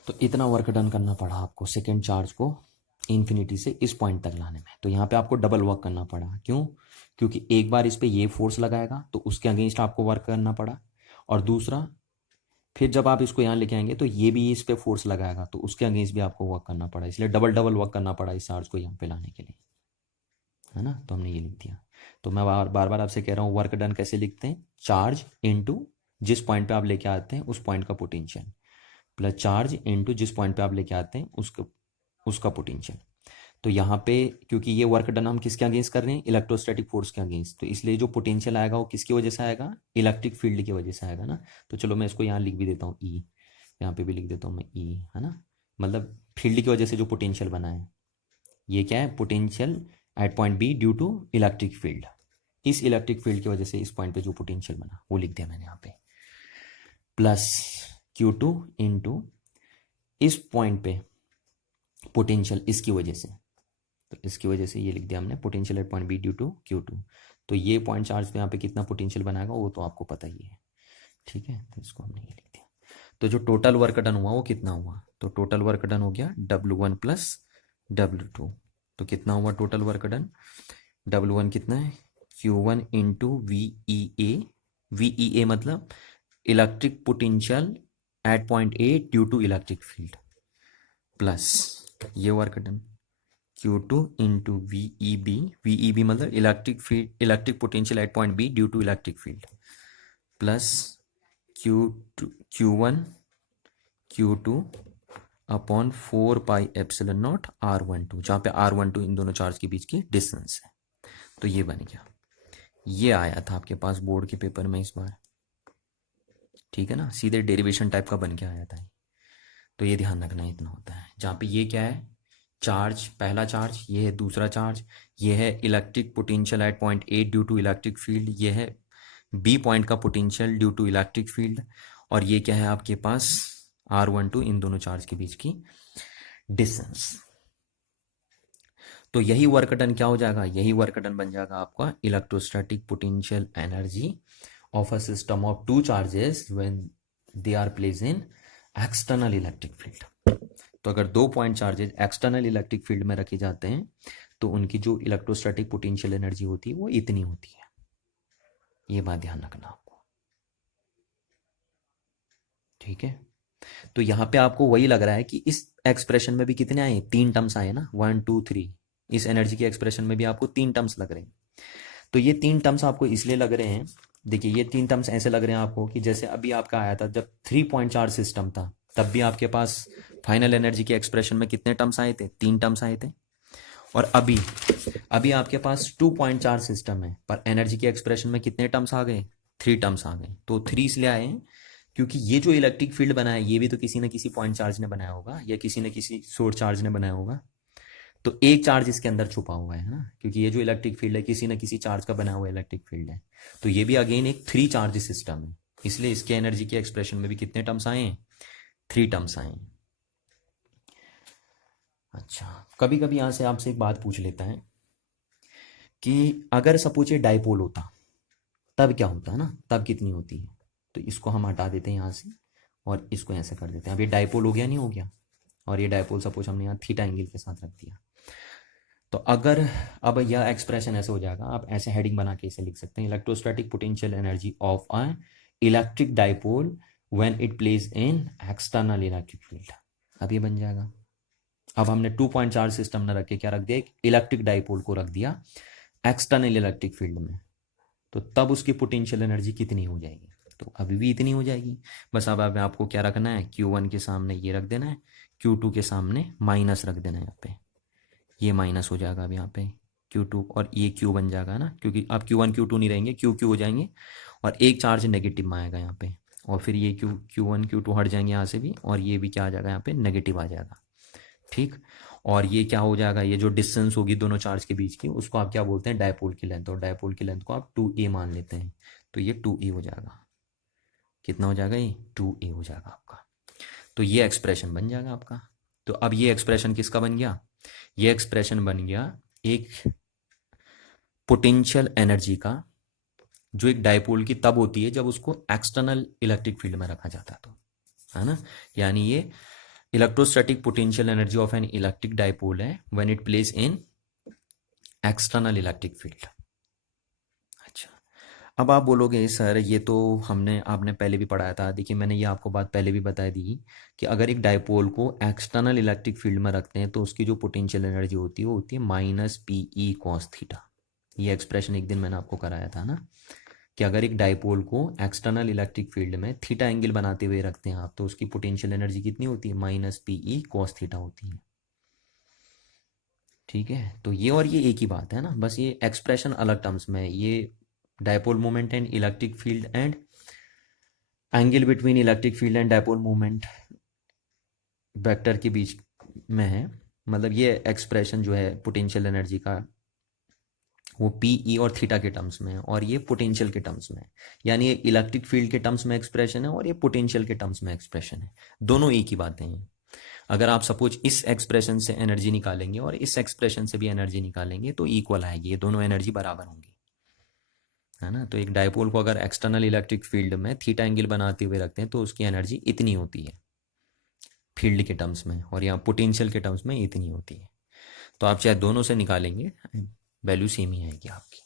तो इतना वर्क डन करना पड़ा आपको सेकेंड चार्ज को इन्फिनिटी से इस पॉइंट तक लाने में। तो यहाँ पे आपको डबल वर्क करना पड़ा, क्यों, क्योंकि एक बार इस पे ये फोर्स लगाएगा तो उसके अगेंस्ट आपको वर्क करना पड़ा, और दूसरा फिर जब आप इसको यहाँ लेके आएंगे तो ये भी इस पे फोर्स लगाएगा तो उसके अगेंस्ट भी आपको वर्क करना पड़ा, इसलिए डबल डबल वर्क करना पड़ा इस चार्ज को यहाँ पे लाने के लिए, है ना। तो हमने ये लिख दिया। तो मैं बार बार आपसे कह रहा हूँ वर्क डन कैसे लिखते हैं, चार्ज इनटू जिस पॉइंट पे आप लेके आते हैं उस पॉइंट का पोटेंशियल, प्लस चार्ज इनटू जिस पॉइंट पे आप लेके आते हैं उसका पोटेंशियल। तो यहाँ पे क्योंकि ये वर्क डन हम किसके अगेंस्ट कर रहे हैं, इलेक्ट्रोस्टैटिक फोर्स के अगेंस्ट, तो इसलिए जो पोटेंशियल आएगा वो किसकी वजह से आएगा, इलेक्ट्रिक फील्ड की वजह से आएगा ना। तो चलो मैं इसको यहाँ लिख भी देता हूँ ई, यहाँ पे भी लिख देता हूँ मैं ई, है ना, मतलब फील्ड की वजह से जो पोटेंशियल बना है, ये क्या है, potential at point B due to electric field, इस इलेक्ट्रिक फील्ड की वजह से इस पॉइंट पे जो पोटेंशियल बना वो लिख दिया मैंने यहाँ पे, प्लस Q2 इंटू इस पॉइंट पे पोटेंशियल इसकी वजह से, तो इसकी वजह से ये लिख दिया हमने potential at point B due to Q2। तो ये पॉइंट चार्ज पे यहाँ पे कितना पोटेंशियल बनाएगा वो तो आपको पता ही है, ठीक है। तो इसको हमने ये लिख दिया। तो जो टोटल वर्क डन हुआ वो कितना हुआ, तो टोटल वर्क डन हो गया W1 प्लस W2। तो कितना हुआ टोटल वर्क डन, W1 कितना है Q1 इंटू VEA मतलब electric potential at point A due to electric field, plus ये work done Q2 into VEB मतलब electric field, electric potential at point B due to electric field, plus Q2 upon 4 pi epsilon naught R12, जहाँ पे R12 इन दोनों चार्ज के बीच की डिस्टेंस है। तो ये बन गया, ये आया था आपके पास बोर्ड के पेपर में इस बार, ठीक है ना, सीधे डेरिवेशन टाइप का बन के आया था। तो ये ध्यान रखना इतना होता है, जहाँ पे ये क्या है, चार्ज, पहला चार्ज, ये है दूसरा चार्ज, ये है electric potential at point A due to electric field, ये है बी पॉइंट का potential due to electric field, और ये क्या है आपके पास R12 इन दोनों चार्ज के बीच की डिस्टेंस। तो यही वर्क डन क्या हो जाएगा, यही वर्क डन बन जाएगा आपका electrostatic potential energy of a system of two charges when they are placed in external electric field. तो अगर 2 point charges external electric field में रखे जाते हैं तो उनकी जो इलेक्ट्रोस्टैटिक पोटेंशियल एनर्जी होती है वो इतनी होती है। ये बात ध्यान रखना आपको, ठीक है। तो यहाँ पे आपको वही लग रहा है कि इस एक्सप्रेशन में भी कितने आए, 3 टर्म्स आए ना, 1 2 3। इस एनर्जी के एक्सप्रेशन में भी आपको 3 टर्म्स लग रहे हैं। तो ये 3 टर्म्स आपको इसलिए लग रहे हैं, देखिए ये 3 टर्म्स ऐसे लग रहे हैं आपको कि जैसे अभी आपका आया था जब 3 पॉइंट चार्ज सिस्टम था, तब भी आपके पास फाइनल एनर्जी के एक्सप्रेशन में कितने टर्म्स आए थे, 3 टर्म्स आए थे। और अभी अभी आपके पास 2 पॉइंट चार्ज सिस्टम है, पर एनर्जी के एक्सप्रेशन में कितने टर्म्स आ गए, 3 टर्म्स आ गए। तो 3 इसलिए आए हैं क्योंकि ये जो इलेक्ट्रिक फील्ड बना है ये भी तो किसी न किसी पॉइंट चार्ज ने बनाया होगा या किसी न किसी सोर्स चार्ज ने बनाया होगा। तो एक चार्ज इसके अंदर छुपा हुआ है ना, क्योंकि ये जो इलेक्ट्रिक फील्ड है किसी न किसी चार्ज का बना हुआ इलेक्ट्रिक फील्ड है। तो ये भी अगेन एक 3 चार्ज सिस्टम है, इसलिए इसके एनर्जी के एक्सप्रेशन में भी कितने टर्म्स आए हैं, 3 टर्म्स आए हैं। अच्छा, कभी कभी यहां से आपसे एक बात पूछ लेता है कि अगर सपोज ये डाइपोल होता तब क्या होता है ना, तब कितनी होती है। तो इसको हम हटा देते हैं यहाँ से और इसको ऐसे कर देते हैं। अब ये डाइपोल हो गया, नहीं हो गया, और ये डाइपोल सपोज हमने यहाँ थीटा एंगल के साथ रख दिया। तो अगर अब यह एक्सप्रेशन ऐसे हो जाएगा, आप ऐसे हेडिंग बना के इसे लिख सकते हैं, electrostatic potential energy of a electric dipole when it place in external electric field. अब ये बन जाएगा। अब हमने 2 पॉइंट चार्ज सिस्टम ने रख के क्या रख दिया, एक इलेक्ट्रिक डाइपोल को रख दिया एक्सटर्नल इलेक्ट्रिक फील्ड में। तो तब उसकी पोटेंशियल एनर्जी कितनी हो जाएगी, तो अभी भी इतनी हो जाएगी। बस अब आपको क्या रखना है, Q1 के सामने ये रख देना है, Q2 के सामने माइनस रख देना है। यहाँ पे ये माइनस हो जाएगा अब यहाँ पे Q2 और ये Q बन जाएगा ना, क्योंकि अब Q1 Q2 नहीं रहेंगे, Q Q हो जाएंगे और एक चार्ज नेगेटिव में आएगा यहाँ पे। और फिर ये Q1 Q2 हट जाएंगे यहाँ से भी, और ये भी क्या आ जाएगा यहाँ पे, नेगेटिव आ जाएगा, ठीक। और ये क्या हो जाएगा, ये जो डिस्टेंस होगी दोनों चार्ज के बीच की उसको आप क्या बोलते हैं, डायपोल की लेंथ, और डायपोल की लेंथ को आप 2a मान लेते हैं। तो ये 2a हो जाएगा। कितना हो जाएगा, ये 2a हो जाएगा आपका। तो ये एक्सप्रेशन बन जाएगा आपका। तो अब ये एक्सप्रेशन किसका बन गया, ये एक्सप्रेशन बन गया एक पोटेंशियल एनर्जी का, जो एक डायपोल की तब होती है जब उसको एक्सटर्नल इलेक्ट्रिक फील्ड में रखा जाता है, तो है ना। यानी ये electrostatic potential energy of an electric dipole है when it place in external electric field. अच्छा, अब आप बोलोगे सर ये तो हमने आपने पहले भी पढ़ाया था। देखिए मैंने ये आपको बात पहले भी बता दी कि अगर एक डाइपोल को एक्सटर्नल इलेक्ट्रिक फील्ड में रखते हैं तो उसकी जो पोटेंशियल एनर्जी होती है वो होती है -PE cos थीटा। ये एक्सप्रेशन एक दिन मैंने आपको कराया था ना, कि अगर एक डाइपोल को एक्सटर्नल इलेक्ट्रिक फील्ड में थीटा एंगल बनाते हुए रखते हैं आप, तो उसकी पोटेंशियल एनर्जी कितनी होती है, -PE cos थीटा होती है, ठीक है। तो ये और ये एक ही बात है ना, बस ये एक्सप्रेशन अलग टर्म्स में है। ये dipole moment and electric field and angle between electric field and dipole moment vector के बीच में है। मतलब ये एक्सप्रेशन जो है पोटेंशियल एनर्जी का वो PE और थीटा के टर्म्स में है, और ये पोटेंशियल के टर्म्स में है। यानी ये इलेक्ट्रिक फील्ड के टर्म्स में एक्सप्रेशन है और ये पोटेंशियल के टर्म्स में एक्सप्रेशन है। दोनों एक ही बातें हैं। अगर आप सपोज इस एक्सप्रेशन से एनर्जी निकालेंगे और इस एक्सप्रेशन से भी एनर्जी निकालेंगे तो इक्वल आएगी, ये दोनों एनर्जी बराबर होंगी, है ना। तो एक डायपोल को अगर एक्सटर्नल इलेक्ट्रिक फील्ड में थीटा एंगल बनाते हुए रखते हैं तो उसकी एनर्जी इतनी होती है फील्ड के टर्म्स में, और यहाँ पोटेंशियल के टर्म्स में इतनी होती है। तो आप चाहे दोनों से निकालेंगे वैल्यू सेम ही आएगी आपकी।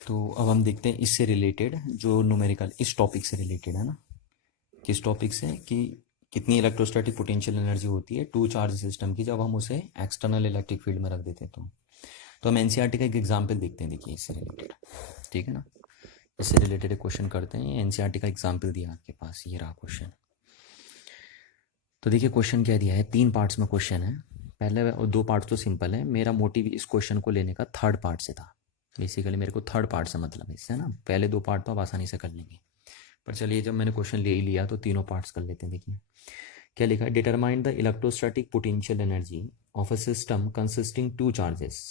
तो अब हम देखते हैं इससे रिलेटेड जो न्यूमेरिकल इस टॉपिक से रिलेटेड है ना, किस टॉपिक से, कि कितनी इलेक्ट्रोस्टैटिक पोटेंशियल एनर्जी होती है 2 चार्ज सिस्टम की जब हम उसे एक्सटर्नल इलेक्ट्रिक फील्ड में रख देते हैं। तो हम एनसीईआरटी का एक एग्जाम्पल देखते हैं, देखिए इससे रिलेटेड, ठीक है ना। इससे रिलेटेड एक क्वेश्चन करते हैं। एनसीईआरटी का एग्जाम्पल दिया आपके पास, ये रहा क्वेश्चन। तो देखिए क्वेश्चन क्या दिया है, 3 पार्ट्स में क्वेश्चन है। पहले 2 पार्ट तो सिंपल है, मेरा मोटिव इस क्वेश्चन को लेने का 3rd पार्ट से था। बेसिकली मेरे को 3rd पार्ट से मतलब है इससे ना, पहले 2 पार्ट तो आप आसानी से कर लेंगे, पर चलिए जब मैंने क्वेश्चन ले ही लिया तो तीनों पार्ट्स कर लेते हैं। देखिए क्या लिखा है, determine the electrostatic potential energy of a system consisting 2 charges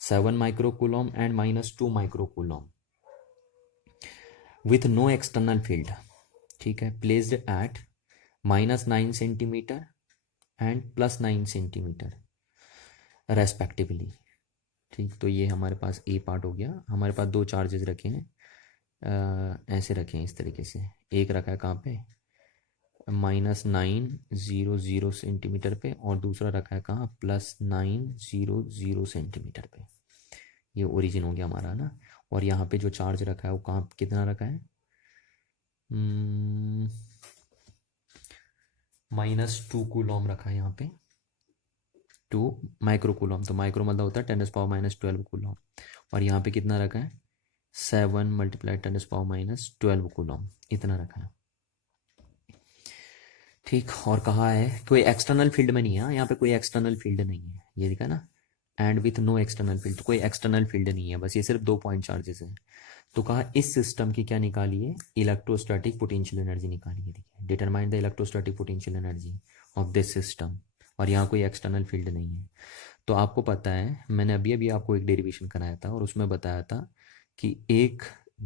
7 microcoulomb and -2 microcoulomb with no external field, ठीक है, placed at -9 centimetre and +9 centimetre respectively, ठीक। तो ये हमारे पास ए पार्ट हो गया। हमारे पास 2 चार्जेस रखे हैं ऐसे रखें इस तरीके से, एक रखा है कहाँ पे, -900 सेंटीमीटर पे, और दूसरा रखा है कहाँ, +900 सेंटीमीटर पे। ये ओरिजिन हो गया हमारा ना। और यहाँ पे जो चार्ज रखा है वो कहाँ, कितना रखा है, -2 कूलॉम रखा है यहाँ पे, 2 माइक्रो कूलॉम। तो माइक्रो मतलब होता है 10⁻12 कूलॉम। और यहाँ पे कितना रखा है, 7 × 10⁻12 कूलॉम, इतना रखा है। ठीक, और कहा है कोई एक्सटर्नल फील्ड में नहीं है, यहाँ पे कोई एक्सटर्नल फील्ड नहीं है, ये दिखा ना, and with no external field, तो कोई एक्सटर्नल फील्ड नहीं है, बस ये सिर्फ 2 पॉइंट चार्जेस हैं। तो कहा इस सिस्टम की क्या निकालिए, इलेक्ट्रोस्टैटिक पोटेंशियल एनर्जी निकालिए। देखिए, determine the electrostatic potential energy of this system, और यहाँ कोई एक्सटर्नल फील्ड नहीं है। तो आपको पता है, मैंने अभी अभी आपको एक डेरिवेशन कराया था और उसमें बताया था कि एक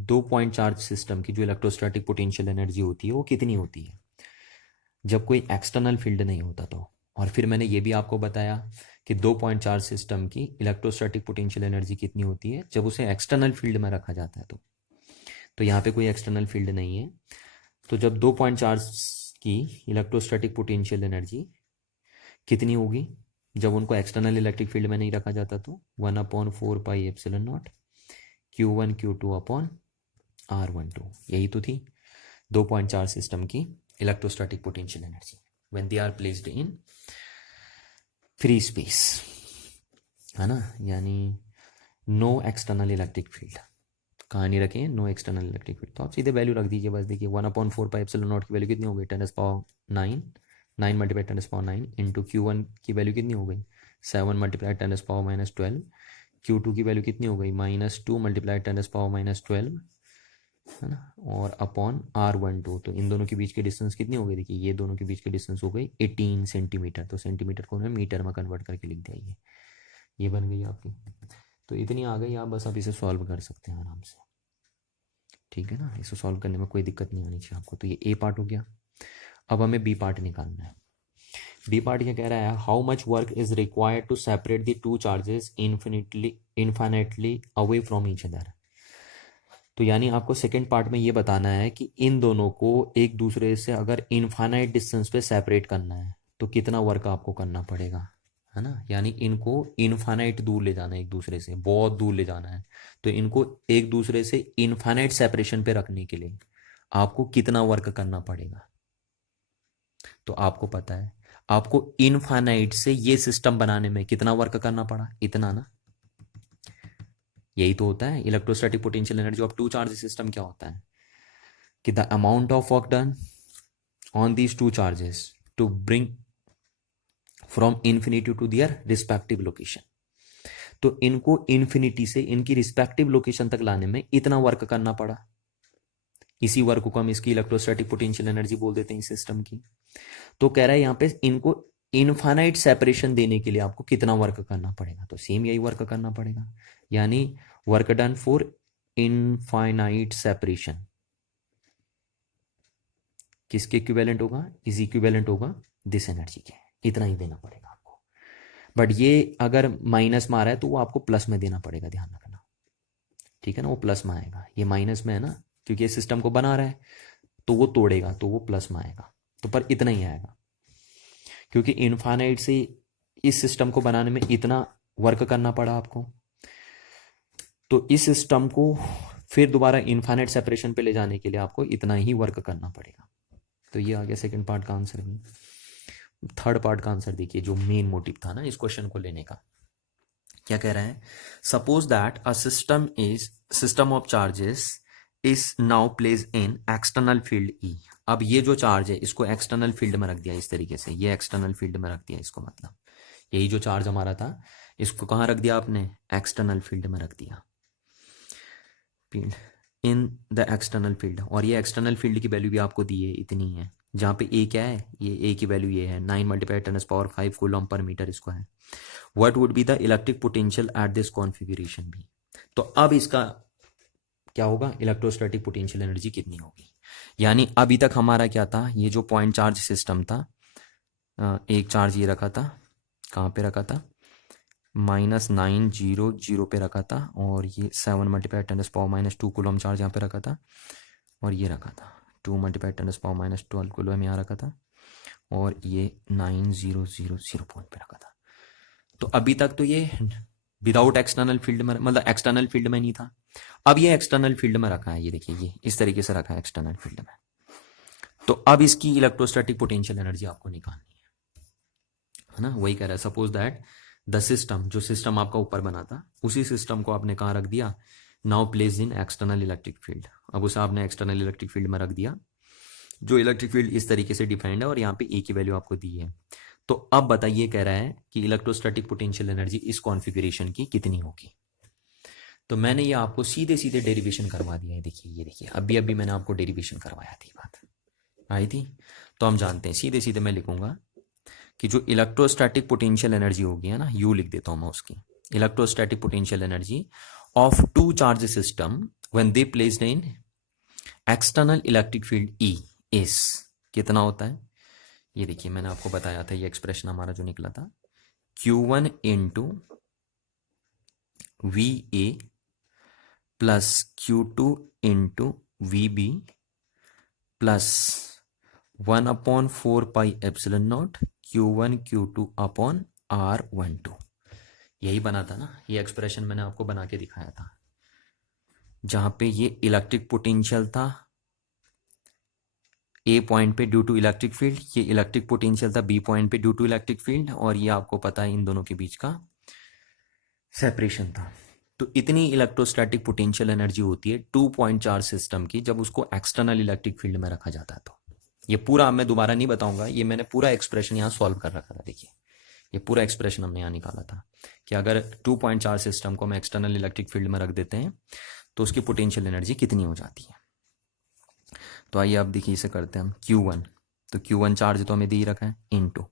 2 पॉइंट चार्ज सिस्टम की जो इलेक्ट्रोस्टैटिक पोटेंशियल एनर्जी होती है वो कितनी होती है जब कोई एक्सटर्नल फील्ड नहीं होता तो। और फिर मैंने ये भी आपको बताया कि 2 पॉइंट चार्ज सिस्टम की इलेक्ट्रोस्टैटिक पोटेंशियल एनर्जी कितनी होती है जब उसे एक्सटर्नल फील्ड में रखा जाता है तो यहाँ पे कोई एक्सटर्नल फील्ड नहीं है। तो जब 2 पॉइंट चार्ज की इलेक्ट्रोस्टैटिक पोटेंशियल एनर्जी कितनी होगी जब उनको एक्सटर्नल इलेक्ट्रिक फील्ड में नहीं रखा जाता, तो 1/4πε0 Q1 Q2/R12, यही तो थी 2 पॉइंट चार्ज सिस्टम की electrostatic potential energy when they are placed in free space, है ना, यानी नो एक्सटर्नल इलेक्ट्रिक फील्ड, कहानी रखें नो एक्सटर्नल इलेक्ट्रिक फील्ड। तो आप सीधे वैल्यू रख दीजिए, बस देखिए 1/4πε0 की वैल्यू कितनी हो गई, 10⁻9, 9 × 10⁻9 इंटू Q1 की वैल्यू कितनी हो गई, 7 × 10⁻12, Q2 की वैल्यू कितनी हो गई, -2 × 10⁻12, है ना, और अपॉन R12। तो इन दोनों के बीच की डिस्टेंस कितनी हो गई, देखिए ये दोनों के बीच की डिस्टेंस हो गई 18 सेंटीमीटर। तो सेंटीमीटर को मैं मीटर में कन्वर्ट करके लिख दिया, ये बन गई आपकी। तो इतनी आ गई, आप बस आप इसे सॉल्व कर सकते हैं आराम से, ठीक है ना, इसे सॉल्व करने में कोई दिक्कत नहीं आनी चाहिए आपको। तो ये ए पार्ट हो गया। अब हमें बी पार्ट निकालना है। बी पार्ट क्या कह रहा है, how much work is required to separate the 2 charges infinitely away from each other. तो यानी आपको सेकेंड पार्ट में ये बताना है कि इन दोनों को एक दूसरे से अगर इनफाइनाइट डिस्टेंस पे सेपरेट करना है तो कितना वर्क आपको करना पड़ेगा, है ना, यानी इनको इनफाइनाइट दूर ले जाना है, एक दूसरे से बहुत दूर ले जाना है। तो इनको एक दूसरे से इनफाइनाइट सेपरेशन पे रखने के लिए आपको कितना वर्क करना पड़ेगा। तो आपको पता है आपको इनफाइनाइट से ये सिस्टम बनाने में कितना वर्क करना पड़ा, इतना ना, यही तो होता है electrostatic potential energy of 2 charge system. क्या होता है कि the amount of work done on these 2 charges to bring from infinity to their respective location. तो इनको इन्फिनिटी से इनकी रिस्पेक्टिव लोकेशन तक लाने में इतना वर्क करना पड़ा, इसी वर्क को हम इसकी इलेक्ट्रोस्टैटिक पोटेंशियल एनर्जी बोल देते हैं इस सिस्टम की। तो कह रहा है यहाँ पे इनको इनफाइनाइट सेपरेशन देने के लिए आपको कितना वर्क करना पड़ेगा, तो सेम यही वर्क करना पड़ेगा, यानी work done for infinite separation किसके इक्विवेलेंट होगा, इज इक्विवेलेंट होगा दिस एनर्जी के, इतना ही देना पड़ेगा आपको। बट ये अगर माइनस में आ रहा है तो वो आपको प्लस में देना पड़ेगा, ध्यान रखना, ठीक है ना, वो प्लस में आएगा, ये माइनस में है ना, क्योंकि ये सिस्टम को बना रहा है तो वो तोड़ेगा तो वो प्लस में आएगा, तो पर इतना ही आएगा, क्योंकि इनफाइनाइट से इस सिस्टम को बनाने में इतना वर्क करना पड़ा आपको, तो इस सिस्टम को फिर दोबारा इनफाइनाइट सेपरेशन पे ले जाने के लिए आपको इतना ही वर्क करना पड़ेगा। तो ये आ गया सेकंड पार्ट का आंसर भी। थर्ड पार्ट का आंसर देखिए, जो मेन मोटिव था ना इस क्वेश्चन को लेने का, क्या कह रहा है, suppose that a system of charges is now place in external field E. अब ये जो चार्ज है इसको एक्सटर्नल फील्ड में रख दिया, इस तरीके से ये एक्सटर्नल फील्ड में रख दिया, इसको मतलब यही जो चार्ज हमारा था इसको कहाँ रख दिया आपने, एक्सटर्नल फील्ड में रख दिया, field in the external field. और ये एक्सटर्नल फील्ड की वैल्यू भी आपको दी है, इतनी है, जहाँ पे ए क्या है, ये ए की वैल्यू ये है 9 × 10⁻5 कूलम पर मीटर इसको है। What would be the electric potential at this configuration भी। तो अब इसका क्या होगा, इलेक्ट्रोस्टैटिक पोटेंशियल एनर्जी कितनी होगी। यानी अभी तक हमारा क्या था, ये जो पॉइंट चार्ज सिस्टम था, एक चार्ज ये रखा था, कहाँ पे रखा था, -900 पे रखा था, और ये 7 मल्टीप्लाई 10⁻² कूलम चार्ज यहाँ पे रखा था, और ये रखा था 2 मल्टीप्लाई 10⁻12 कूलम यहाँ रखा था, और ये 9000 पॉइंट पे रखा था। तो अभी तक तो ये विदाउट एक्सटर्नल फील्ड में, मतलब एक्सटर्नल फील्ड में नहीं था। अब ये एक्सटर्नल फील्ड में रखा है, ये देखिए ये इस तरीके से रखा है एक्सटर्नल फील्ड में। तो अब इसकी इलेक्ट्रोस्टैटिक पोटेंशियल एनर्जी आपको निकालनी है ना। वही कह रहा है, सपोज दैट द सिस्टम, जो सिस्टम आपका ऊपर बना था, उसी सिस्टम को आपने कहाँ रख दिया, now place in external electric field. अब उसे आपने एक्सटर्नल इलेक्ट्रिक फील्ड में रख दिया, जो इलेक्ट्रिक फील्ड इस तरीके से डिफाइंड है, और यहाँ पे ए की वैल्यू आपको दी है। तो अब बताइए, कह रहा है कि इलेक्ट्रोस्टैटिक पोटेंशियल एनर्जी इस कॉन्फ़िगरेशन की कितनी होगी। तो मैंने ये आपको सीधे सीधे डेरिवेशन करवा दिया है। देखिए ये देखिए, अभी अभी मैंने आपको डेरिवेशन करवाया थी, बात आई थी। तो हम जानते हैं, सीधे सीधे मैं लिखूंगा कि जो इलेक्ट्रोस्टैटिक पोटेंशियल एनर्जी होगी, है ना, यू लिख देता हूं मैं उसकी। Electrostatic potential energy of two charge system when they placed in external electric field E is, कितना होता है, ये देखिए मैंने आपको बताया था, ये एक्सप्रेशन हमारा जो निकला था, Q1 into V A plus Q2 into V B plus 1/4πε0 Q1 Q2 upon R12। यही बना था ना, ये एक्सप्रेशन मैंने आपको बना के दिखाया था, जहां पे ये इलेक्ट्रिक पोटेंशियल था ए पॉइंट पे ड्यू टू इलेक्ट्रिक फील्ड, ये इलेक्ट्रिक पोटेंशियल था बी पॉइंट पे ड्यू टू इलेक्ट्रिक फील्ड, और ये आपको पता है इन दोनों के बीच का सेपरेशन था। तो इतनी इलेक्ट्रोस्टैटिक पोटेंशियल एनर्जी होती है 2 पॉइंट चार्ज सिस्टम की, जब उसको एक्सटर्नल इलेक्ट्रिक फील्ड में रखा जाता है। तो ये पूरा मैं दोबारा नहीं बताऊंगा, ये मैंने पूरा एक्सप्रेशन यहाँ सॉल्व कर रखा था। देखिए ये पूरा एक्सप्रेशन हमने यहाँ निकाला था कि अगर 2 पॉइंट चार्ज सिस्टम को हम एक्सटर्नल इलेक्ट्रिक फील्ड में रख देते हैं तो उसकी पोटेंशियल एनर्जी कितनी हो जाती है। तो आइए अब देखिए इसे करते हैं हम Q1। तो Q1 चार्ज तो हमें दे ही रखा है, इनटू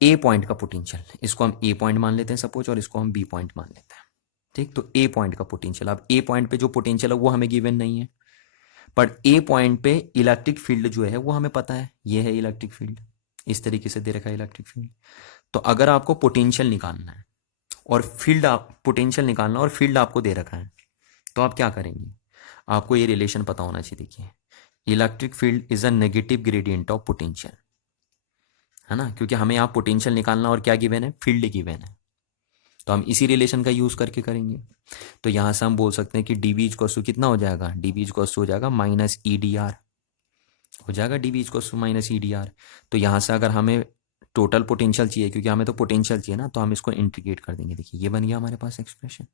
ए पॉइंट का पोटेंशियल, इसको हम ए पॉइंट मान लेते हैं सपोज, और इसको हम बी पॉइंट मान लेते हैं। ठीक, तो ए पॉइंट का पोटेंशियल, अब ए पॉइंट पे जो पोटेंशियल है वो हमें गिवन नहीं है, पर ए पॉइंट पे इलेक्ट्रिक फील्ड जो है वो हमें पता है, ये है इलेक्ट्रिक फील्ड, इस तरीके से दे रखा है इलेक्ट्रिक फील्ड। तो अगर आपको पोटेंशियल निकालना है और फील्ड, आप पोटेंशियल निकालना और फील्ड आपको दे रखा है, तो आप क्या करेंगे, आपको ये रिलेशन पता होना चाहिए। देखिए electric field is a negative gradient of potential, है ना, क्योंकि हमें यहाँ पोटेंशियल निकालना और क्या गिवन है, फील्ड गिवन है। तो हम इसी रिलेशन का यूज करके करेंगे। तो यहां से हम बोल सकते हैं कि डीवी इक्वल्स टू कितना हो जाएगा, डीवी इक्वल्स टू हो जाएगा माइनस ई डी आर, हो जाएगा DV equals to minus E D R. तो यहां से अगर हमें टोटल पोटेंशियल चाहिए, क्योंकि हमें तो पोटेंशियल चाहिए ना, तो हम इसको इंटीग्रेट कर देंगे। देखिए ये बन गया हमारे पास एक्सप्रेशन,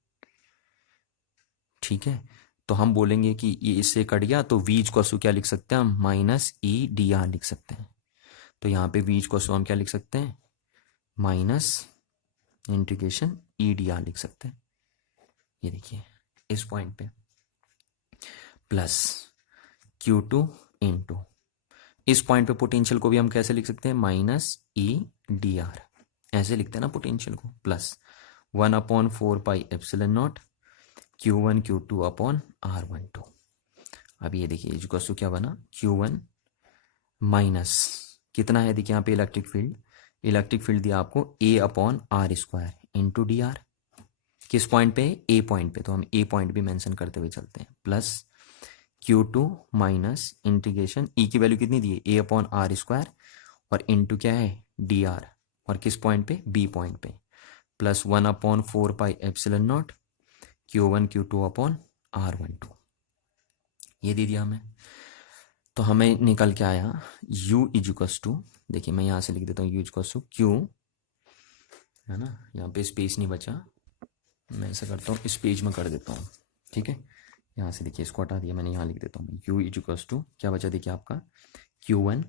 ठीक है। तो हम बोलेंगे कि ये इससे कट गया, तो वी इक्वल्स टू क्या लिख सकते हैं हम, माइनस ई डी आर लिख सकते हैं। तो यहाँ पे वी इक्वल्स टू हम क्या लिख सकते हैं, minus integration E D are लिख सकते हैं। ये देखिए इस पॉइंट पे प्लस Q2 इंटू इस पॉइंट पे पोटेंशियल को भी हम कैसे लिख सकते हैं, माइनस ई डी आर, ऐसे लिखते हैं ना पोटेंशियल को, plus 1/4πε0 Q1 Q2 upon R12। अब ये देखिए इक्वल्स टू क्या बना, Q1 माइनस कितना है, देखिए यहाँ पे इलेक्ट्रिक फील्ड दिया आपको A upon are square into D R, किस पॉइंट पे, ए पॉइंट पे, तो हम ए पॉइंट भी मेंशन करते हुए चलते हैं, प्लस Q2 माइनस इंटीग्रेशन ई की वैल्यू कितनी दी है, ए अपॉन आर स्क्वायर, और इंटू क्या है, डी आर, और किस पॉइंट पे, बी पॉइंट पे, plus 1/4πε0 Q1 Q2 upon R12, ये दे दिया हमें। तो हमें निकल के आया U इक्वल्स टू, देखिए मैं यहाँ से लिख देता हूँ U इक्वल्स टू Q, है ना, यहाँ पे स्पेस नहीं बचा, मैं ऐसा करता हूँ इस पेज में कर देता हूँ, ठीक है। यहाँ से देखिए इसको हटा दिया मैंने, यहाँ लिख देता हूँ U इक्वल्स टू क्या बचा, देखिए आपका Q1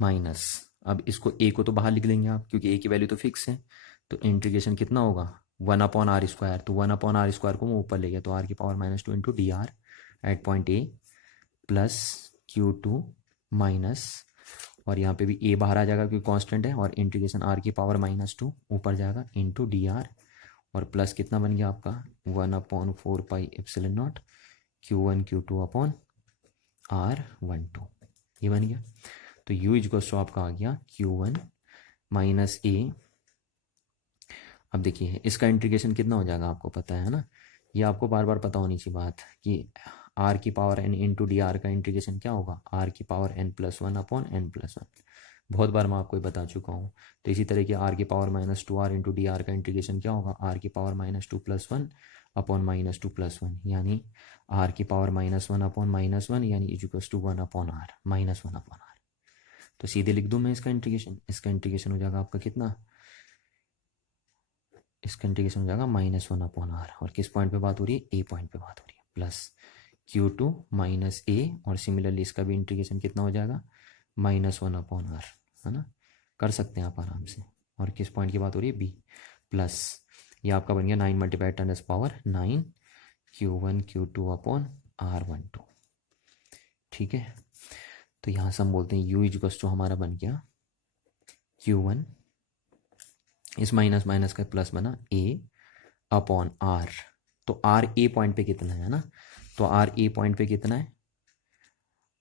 माइनस, अब इसको A को तो बाहर लिख लेंगे आप, क्योंकि A की वैल्यू तो फिक्स है, तो इंटीग्रेशन कितना होगा, 1/r स्क्वायर, तो 1/r स्क्वायर को मैं ऊपर ले गया, तो r की power -2 into D R at point A plus Q2 minus, और यहाँ पे भी A बाहर आ जाएगा क्योंकि कांस्टेंट है, और इंटीग्रेशन r की पावर -2 ऊपर जाएगा इंटू डी आर, और प्लस कितना बन गया आपका 1/4πε0 Q1 Q2 अपॉन R12, ये बन गया। तो U इक्वल्स टू आपका आ गया Q1 माइनस ए अब देखिए इसका इंटीग्रेशन कितना हो जाएगा, आपको पता है ना, ये आपको बार बार पता होनी चाहिए बात कि आर की power N into D R का इंटीग्रेशन क्या होगा, आर की power N plus one upon N plus one. बहुत बार मैं आपको ये बता चुका हूँ। तो इसी तरह की आर की power minus two r into D R का इंटीग्रेशन क्या होगा, आर की power minus two plus one upon minus two plus one, यानी आर की power minus one upon minus one, यानी equals to one upon r, minus one upon r. तो सीधे लिख दूँ मैं इसका इंटीग्रेशन, इसका इंटीग्रेशन हो जाएगा आपका कितना, इसका इंटीग्रेशन हो जाएगा माइनस वन अपॉन आर, और किस पॉइंट पे बात हो रही है, ए पॉइंट पे बात हो रही है, प्लस क्यू टू माइनस ए, और सिमिलरली इसका भी इंटीग्रेशन कितना हो जाएगा, माइनस वन अपॉन आर, है ना, कर सकते हैं आप आराम से। और किस पॉइंट की बात हो रही है, बी, प्लस ये आपका बन गया 9 multiply 10 power 9 Q1 Q2 upon R12। ठीक है, तो यहाँ से हम बोलते हैं U इक्वल्स टू हमारा बन गया Q1, इस माइनस माइनस का प्लस बना A अपॉन R। तो R A पॉइंट पे कितना है ना, तो R A पॉइंट पे कितना है,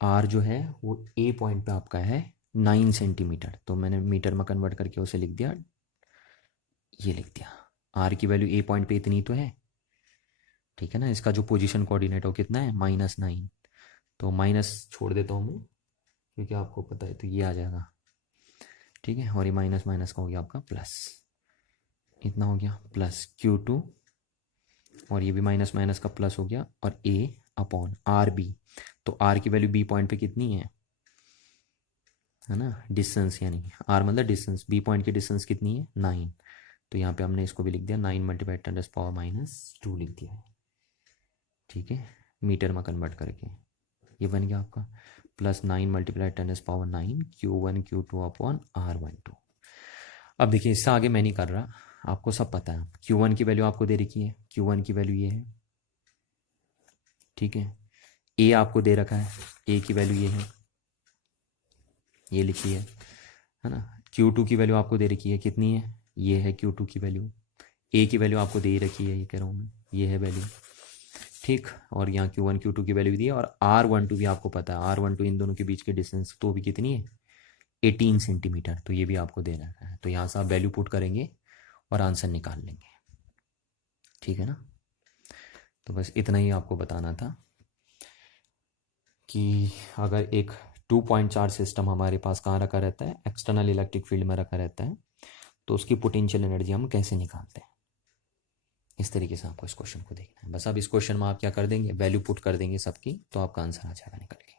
R जो है वो A पॉइंट पे आपका है 9 सेंटीमीटर, तो मैंने मीटर में कन्वर्ट करके उसे लिख दिया, ये लिख दिया। R की वैल्यू A पॉइंट पे इतनी तो है, ठीक है ना, इसका जो पोजीशन कोऑर्डिनेट हो कितना है, -9, तो माइनस छोड़ देता हूँ मैं क्योंकि आपको पता है, तो ये आ जाएगा, ठीक है, और ये माइनस माइनस का हो गया आपका प्लस, इतना हो गया प्लस Q2, और ये भी माइनस माइनस का प्लस हो गया, और A अपॉन आर बी। तो R की वैल्यू B पॉइंट पे कितनी है ना, डिस्टेंस, यानी R मतलब डिस्टेंस, B पॉइंट की डिस्टेंस कितनी है, 9, तो यहाँ पे हमने इसको भी लिख दिया 9 मल्टीप्लाई 10 पावर -2 लिख दिया है, ठीक है, मीटर में कन्वर्ट करके ये बन गया आपका plus 9 multiply 10 power 9 Q1 Q2 upon R12। अब देखिए इससे आगे मैं नहीं कर रहा, आपको सब पता है, Q1 की वैल्यू आपको दे रखी है, Q1 की वैल्यू ये है, ठीक है, A आपको दे रखा है, A की वैल्यू ये है, ये लिखी है ना, Q2 की वैल्यू आपको दे रखी है, कितनी है, ये है Q2 की वैल्यू, A की वैल्यू आपको दे ही रखी है, ये कह रहा हूँ मैं, ये है वैल्यू, ठीक, और यहाँ Q1 Q2 की वैल्यू दी है, और R12 भी आपको पता है, R12 इन दोनों के बीच की डिस्टेंस तो भी कितनी है, 18 सेंटीमीटर, तो ये भी आपको दे रखा है, तो यहाँ से आप वैल्यू पुट करेंगे और आंसर निकाल लेंगे, ठीक है ना। तो बस इतना ही आपको बताना था कि अगर एक 2 पॉइंट चार्ज सिस्टम हमारे पास कहाँ रखा रहता है, एक्सटर्नल इलेक्ट्रिक फील्ड में रखा रहता है, तो उसकी पोटेंशियल एनर्जी हम कैसे निकालते हैं, इस तरीके से आपको इस क्वेश्चन को देखना है। बस अब इस क्वेश्चन में आप क्या कर देंगे, वैल्यू पुट कर देंगे सबकी, तो आपका आंसर आ जाएगा निकल के।